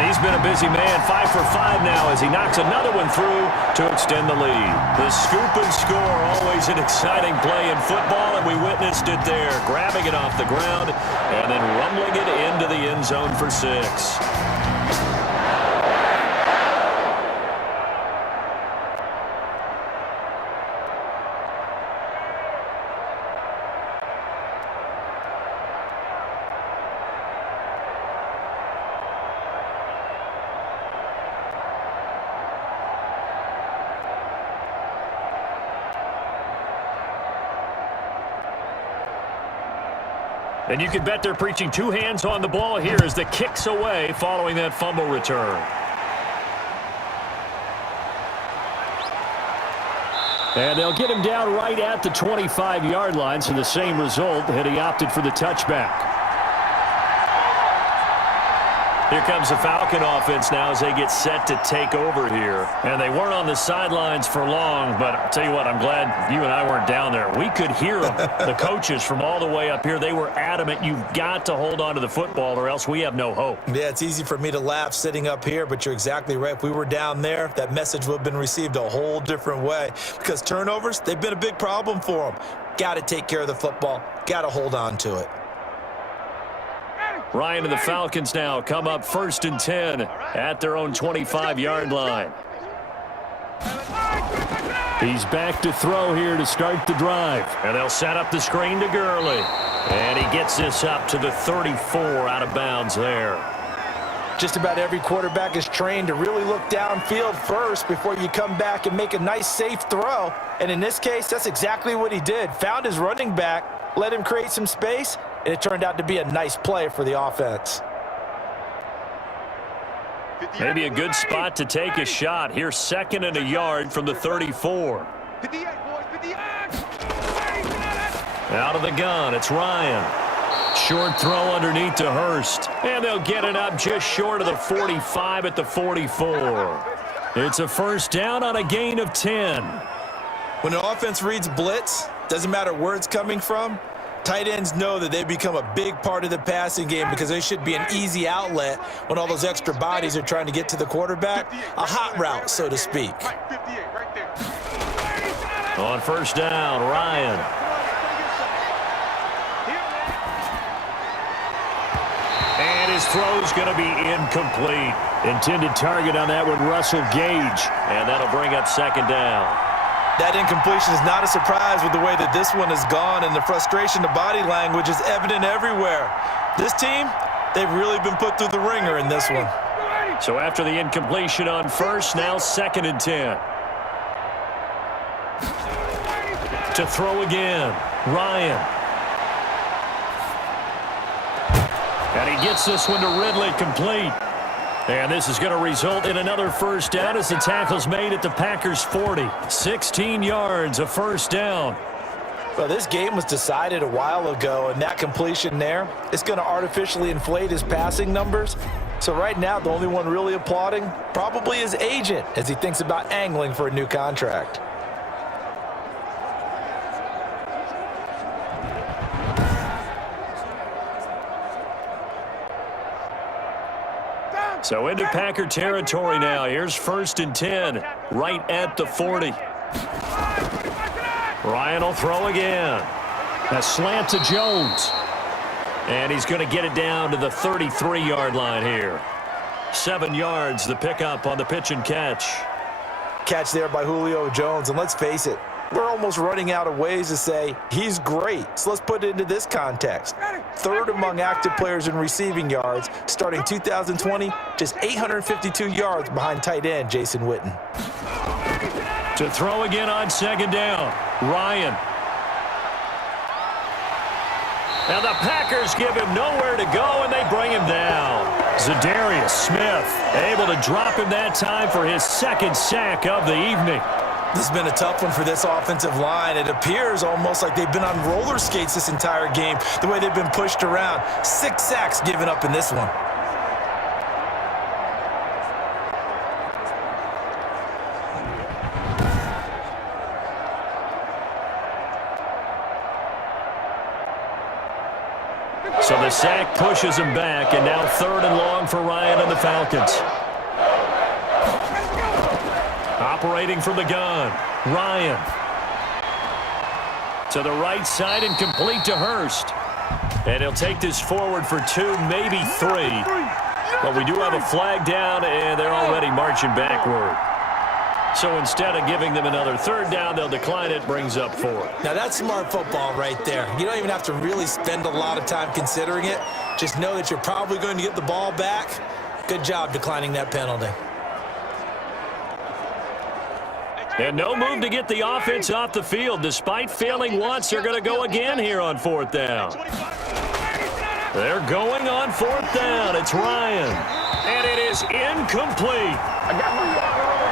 he's been a busy man, 5 for 5 now as he knocks another one through to extend the lead. The scoop and score, always an exciting play in football, and we witnessed it there, grabbing it off the ground and then rumbling it into the end zone for 6. And you can bet they're preaching 2 hands on the ball here as the kick's away following that fumble return. And they'll get him down right at the 25-yard line, so the same result had he opted for the touchback. Here comes the Falcon offense now as they get set to take over here. And they weren't on the sidelines for long, but I'll tell you what, I'm glad you and I weren't down there. We could hear them, the coaches from all the way up here. They were adamant, you've got to hold on to the football or else we have no hope. Yeah, it's easy for me to laugh sitting up here, but you're exactly right. If we were down there, that message would have been received a whole different way. Because turnovers, they've been a big problem for them. Got to take care of the football. Got to hold on to it. Ryan and the Falcons now come up 1st and 10 at their own 25-yard line. He's back to throw here to start the drive. And they'll set up the screen to Gurley. And he gets this up to the 34 out of bounds there. Just about every quarterback is trained to really look downfield first before you come back and make a nice, safe throw. And in this case, that's exactly what he did. Found his running back, let him create some space, and it turned out to be a nice play for the offense. Maybe a good spot to take a shot. Here's 2nd and a yard from the 34. Out of the gun, it's Ryan. Short throw underneath to Hurst. And they'll get it up just short of the 45 at the 44. It's a 1st down on a gain of 10. When an offense reads blitz, doesn't matter where it's coming from, tight ends know that they become a big part of the passing game because they should be an easy outlet when all those extra bodies are trying to get to the quarterback. A hot route, so to speak. On 1st down, Ryan. And his throw's going to be incomplete. Intended target on that one, Russell Gage. And that'll bring up 2nd down. That incompletion is not a surprise with the way that this one has gone, and the frustration, the body language is evident everywhere. This team, they've really been put through the ringer in this one. So after the incompletion on 1st, now 2nd and 10. To throw again, Ryan. And he gets this one to Ridley complete. And this is going to result in another 1st down as the tackle's made at the Packers' 40. 16 yards, a 1st down. Well, this game was decided a while ago, and that completion there is going to artificially inflate his passing numbers. So right now, the only one really applauding probably his agent as he thinks about angling for a new contract. So into Packer territory now. Here's 1st and 10, right at the 40. Ryan will throw again. A slant to Jones. And he's going to get it down to the 33-yard line here. 7 yards, the pickup on the pitch and catch. Catch there by Julio Jones, and let's face it, we're almost running out of ways to say he's great. So let's put it into this context. 3rd among active players in receiving yards, starting 2020, just 852 yards behind tight end Jason Witten. To throw again on 2nd down, Ryan. Now the Packers give him nowhere to go, and they bring him down. Zadarius Smith able to drop him that time for his 2nd sack of the evening. This has been a tough one for this offensive line. It appears almost like they've been on roller skates this entire game, the way they've been pushed around. 6 sacks given up in this one. sack pushes him back, and now 3rd and long for Ryan and the Falcons. Operating from the gun, Ryan. To the right side and complete to Hurst. And he'll take this forward for 2, maybe 3. But we do have a flag down, and they're already marching backward. So instead of giving them another 3rd down, they'll decline it, brings up 4. Now that's smart football right there. You don't even have to really spend a lot of time considering it. Just know that you're probably going to get the ball back. Good job declining that penalty. And no move to get the offense off the field. Despite failing once, they're going to go again here on 4th down. They're going on 4th down. It's Ryan. And it is incomplete.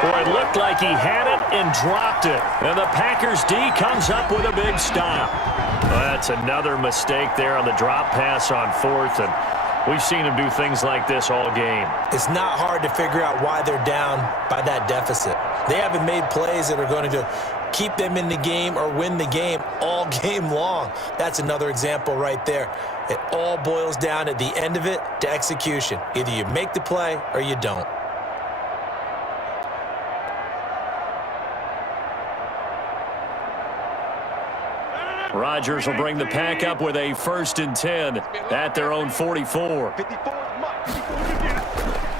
Boy, it looked like he had it and dropped it. And the Packers D comes up with a big stop. Well, that's another mistake there on the drop pass on 4th. And we've seen him do things like this all game. It's not hard to figure out why they're down by that deficit. They haven't made plays that are going to keep them in the game or win the game all game long. That's another example right there. It all boils down at the end of it to execution. Either you make the play or you don't. Rodgers will bring the pack up with a 1st and 10 at their own 44.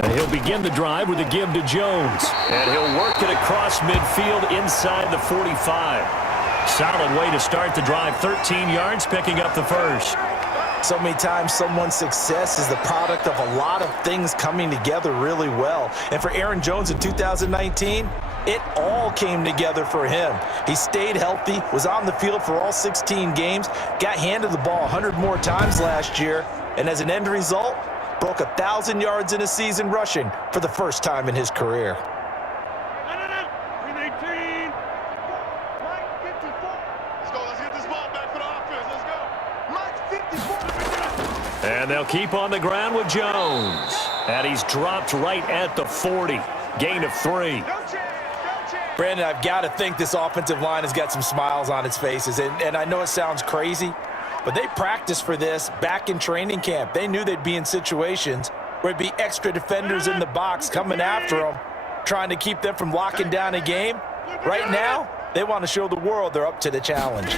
And he'll begin the drive with a give to Jones. And he'll work it across midfield inside the 45. Solid way to start the drive. 13 yards, picking up the 1st. So many times someone's success is the product of a lot of things coming together really well. And for Aaron Jones in 2019, it all came together for him. He stayed healthy, was on the field for all 16 games, got handed the ball 100 more times last year, and as an end result, broke 1,000 yards in a season rushing for the first time in his career. And they'll keep on the ground with Jones. And he's dropped right at the 40. Gain of 3. Brandon, I've got to think this offensive line has got some smiles on its faces. And I know it sounds crazy, but they practiced for this back in training camp. They knew they'd be in situations where it'd be extra defenders in the box coming after them, trying to keep them from locking down a game. Right now, they want to show the world they're up to the challenge.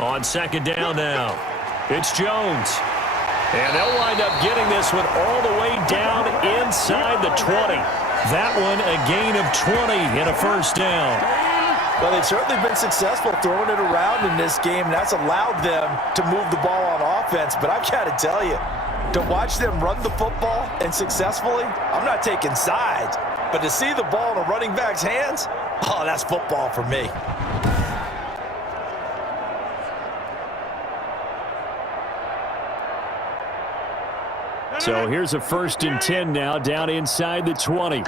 On 2nd down now, it's Jones. And they'll wind up getting this one all the way down inside the 20. That one a gain of 20 and a 1st down. Well, they've certainly been successful throwing it around in this game, and that's allowed them to move the ball on offense. But I've got to tell you, to watch them run the football and successfully, I'm not taking sides. But to see the ball in a running back's hands, oh, that's football for me. So here's a 1st and 10 now down inside the 20.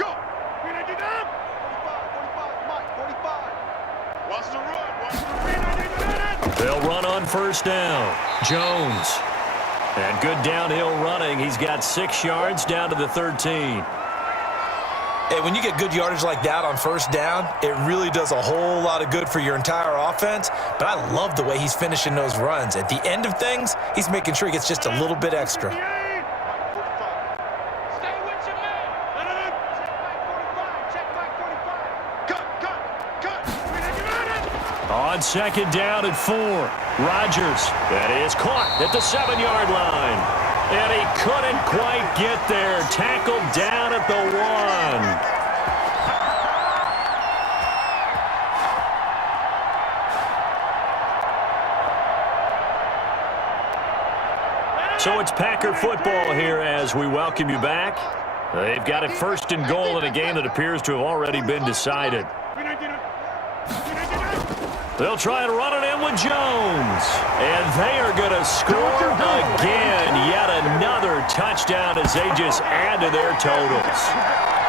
They'll run on 1st down. Jones. And good downhill running. He's got 6 yards down to the 13. And when you get good yardage like that on 1st down, it really does a whole lot of good for your entire offense. But I love the way he's finishing those runs. At the end of things, he's making sure he gets just a little bit extra. On 2nd down at 4. Rodgers. That is caught at the 7-yard line. And he couldn't quite get there. Tackled down at the 1. So it's Packer football here as we welcome you back. They've got it 1st and goal in a game that appears to have already been decided. They'll try and run it in with Jones. And they are going to score again. Yet another touchdown as they just add to their totals.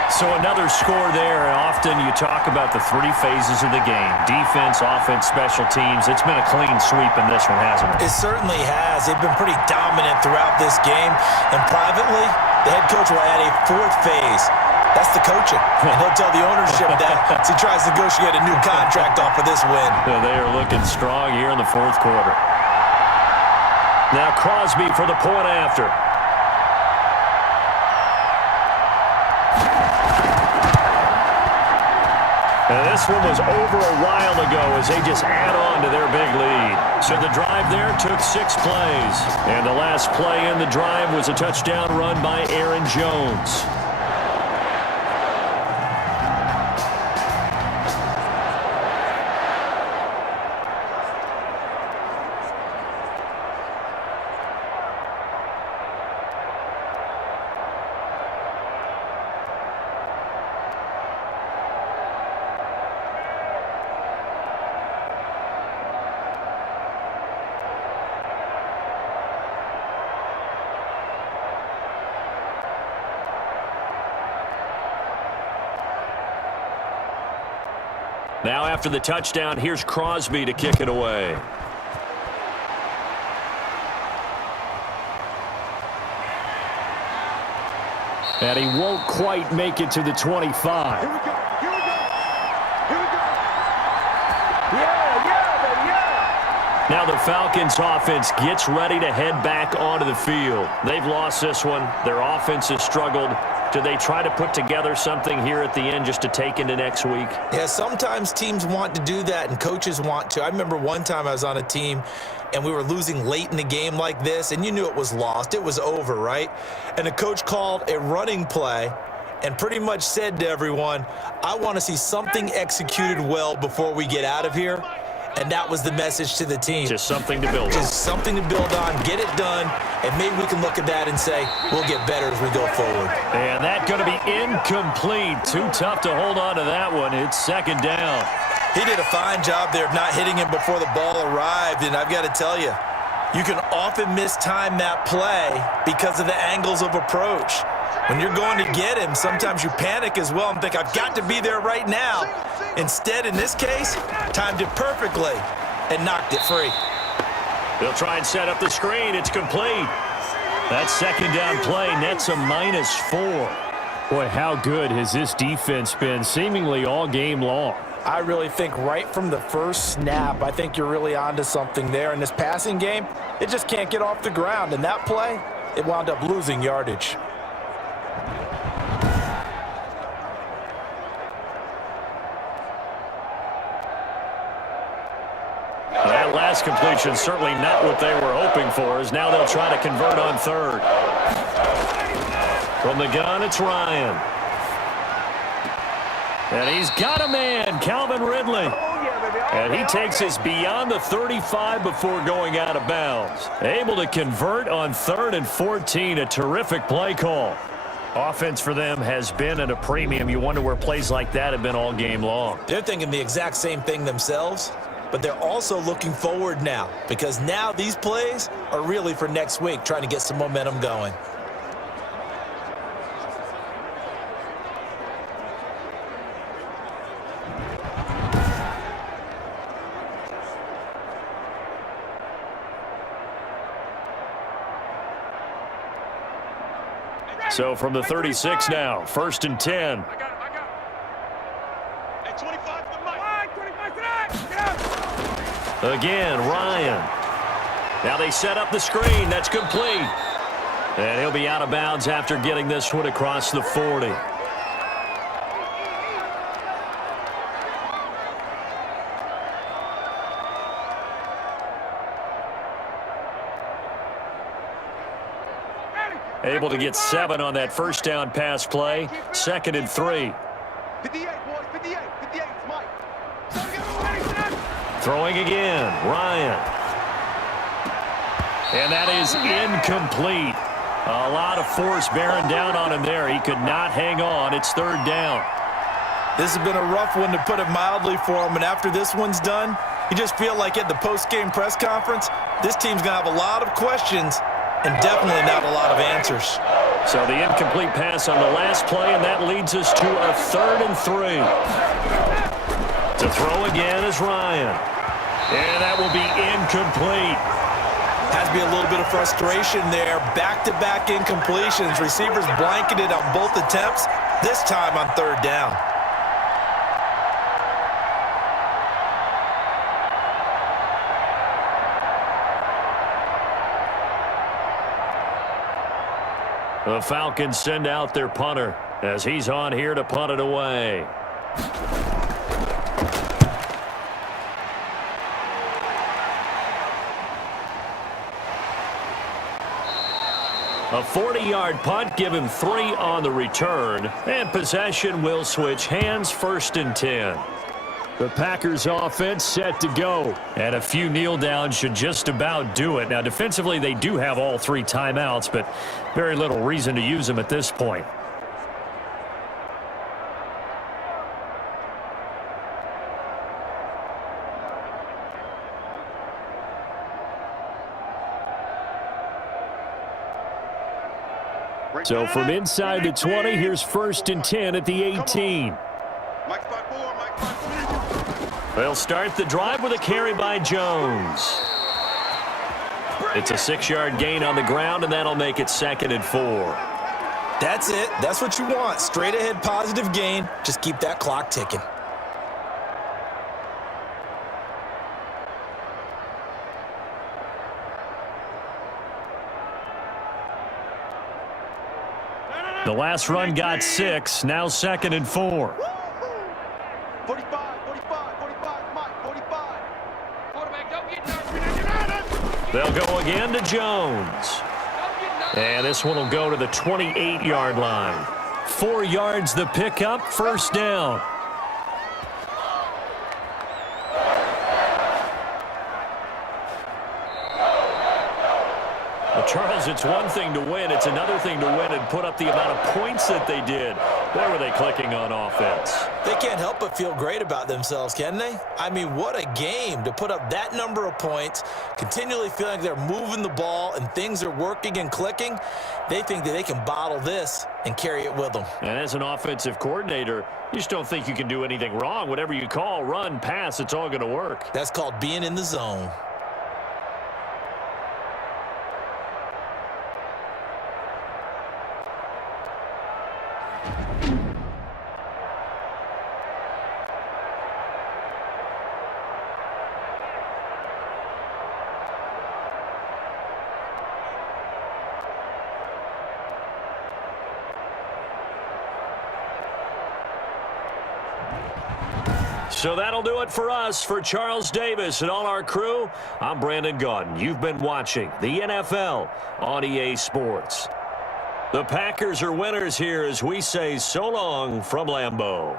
So another score there. Often you talk about the 3 phases of the game. Defense, offense, special teams. It's been a clean sweep in this one, hasn't it? It certainly has. They've been pretty dominant throughout this game. And privately, the head coach will add a 4th phase. That's the coaching. And he'll tell the ownership that as he tries to negotiate a new contract off of this win. They are looking strong here in the 4th quarter. Now Crosby for the point after. And this one was over a while ago as they just add on to their big lead. So the drive there took 6 plays. And the last play in the drive was a touchdown run by Aaron Jones. Now after the touchdown, here's Crosby to kick it away. And he won't quite make it to the 25. Here we go. Here we go. Here we go. Now the Falcons offense gets ready to head back onto the field. They've lost this one. Their offense has struggled. Do they try to put together something here at the end just to take into next week? Yeah, sometimes teams want to do that and coaches want to. I remember one time I was on a team and we were losing late in the game like this, and you knew it was lost. It was over, right? And the coach called a running play and pretty much said to everyone, I want to see something executed well before we get out of here. And that was the message to the team. Just something to build on. Just something to build on, get it done, and maybe we can look at that and say, we'll get better as we go forward. And that's going to be incomplete. Too tough to hold on to that one. It's second down. He did a fine job there of not hitting him before the ball arrived, and I've got to tell you, you can often mistime that play because of the angles of approach. When you're going to get him, sometimes you panic as well and think, I've got to be there right now. Instead, in this case, timed it perfectly and knocked it free. They'll try and set up the screen. It's complete. That second down play nets a -4. Boy, how good has this defense been seemingly all game long? I really think right from the first snap, I think you're really onto something there. In this passing game, it just can't get off the ground. And that play, it wound up losing yardage. That last completion certainly not what they were hoping for, as now they'll try to convert on third. From the gun, it's Ryan. And he's got a man, Calvin Ridley. And he takes us beyond the 35 before going out of bounds. Able to convert on 3rd and 14, a terrific play call. Offense for them has been at a premium. You wonder where plays like that have been all game long. They're thinking the exact same thing themselves, but they're also looking forward now because now these plays are really for next week, trying to get some momentum going. So from the 36 now, 1st and 10. I got it. Hey, 25 to the mic. 25 to that. Again, Ryan. Now they set up the screen. That's complete. And he'll be out of bounds after getting this one across the 40. Able to get 7 on that first down pass play. 2nd and 3. 58, boys. 58. 58. It's Mike. Throwing again, Ryan. And that is incomplete. A lot of force bearing down on him there. He could not hang on. It's 3rd down. This has been a rough one, to put it mildly, for him. And after this one's done, you just feel like at the post-game press conference, this team's going to have a lot of questions and definitely not a lot of answers. So the incomplete pass on the last play, and that leads us to a 3rd and 3. To throw again is Ryan. And that will be incomplete. Has to be a little bit of frustration there. Back-to-back incompletions. Receivers blanketed on both attempts, this time on 3rd down. The Falcons send out their punter as he's on here to punt it away. A 40-yard punt, give him 3 on the return, and possession will switch hands, 1st and 10. The Packers offense set to go, and a few kneel downs should just about do it. Now, defensively, they do have all 3 timeouts, but very little reason to use them at this point. So from inside the 20, here's 1st and 10 at the 18. They'll start the drive with a carry by Jones. It's a 6-yard gain on the ground, and that'll make it 2nd and 4. That's it. That's what you want. Straight ahead positive gain. Just keep that clock ticking. The last run got 6, now 2nd and 4. 45, Mike, 45. Quarterback, don't get nervous. They'll go again to Jones. And this one will go to the 28-yard line. 4 yards the pickup, 1st down. Well, Charles, it's one thing to win. It's another thing to win and put up the amount of points that they did. Where were they clicking on offense? They can't help but feel great about themselves, can they? I mean, what a game to put up that number of points, continually feeling like they're moving the ball and things are working and clicking. They think that they can bottle this and carry it with them. And as an offensive coordinator, you just don't think you can do anything wrong. Whatever you call, run, pass, it's all going to work. That's called being in the zone. So that'll do it for us. For Charles Davis and all our crew, I'm Brandon Gaudin. You've been watching the NFL on EA Sports. The Packers are winners here as we say so long from Lambeau.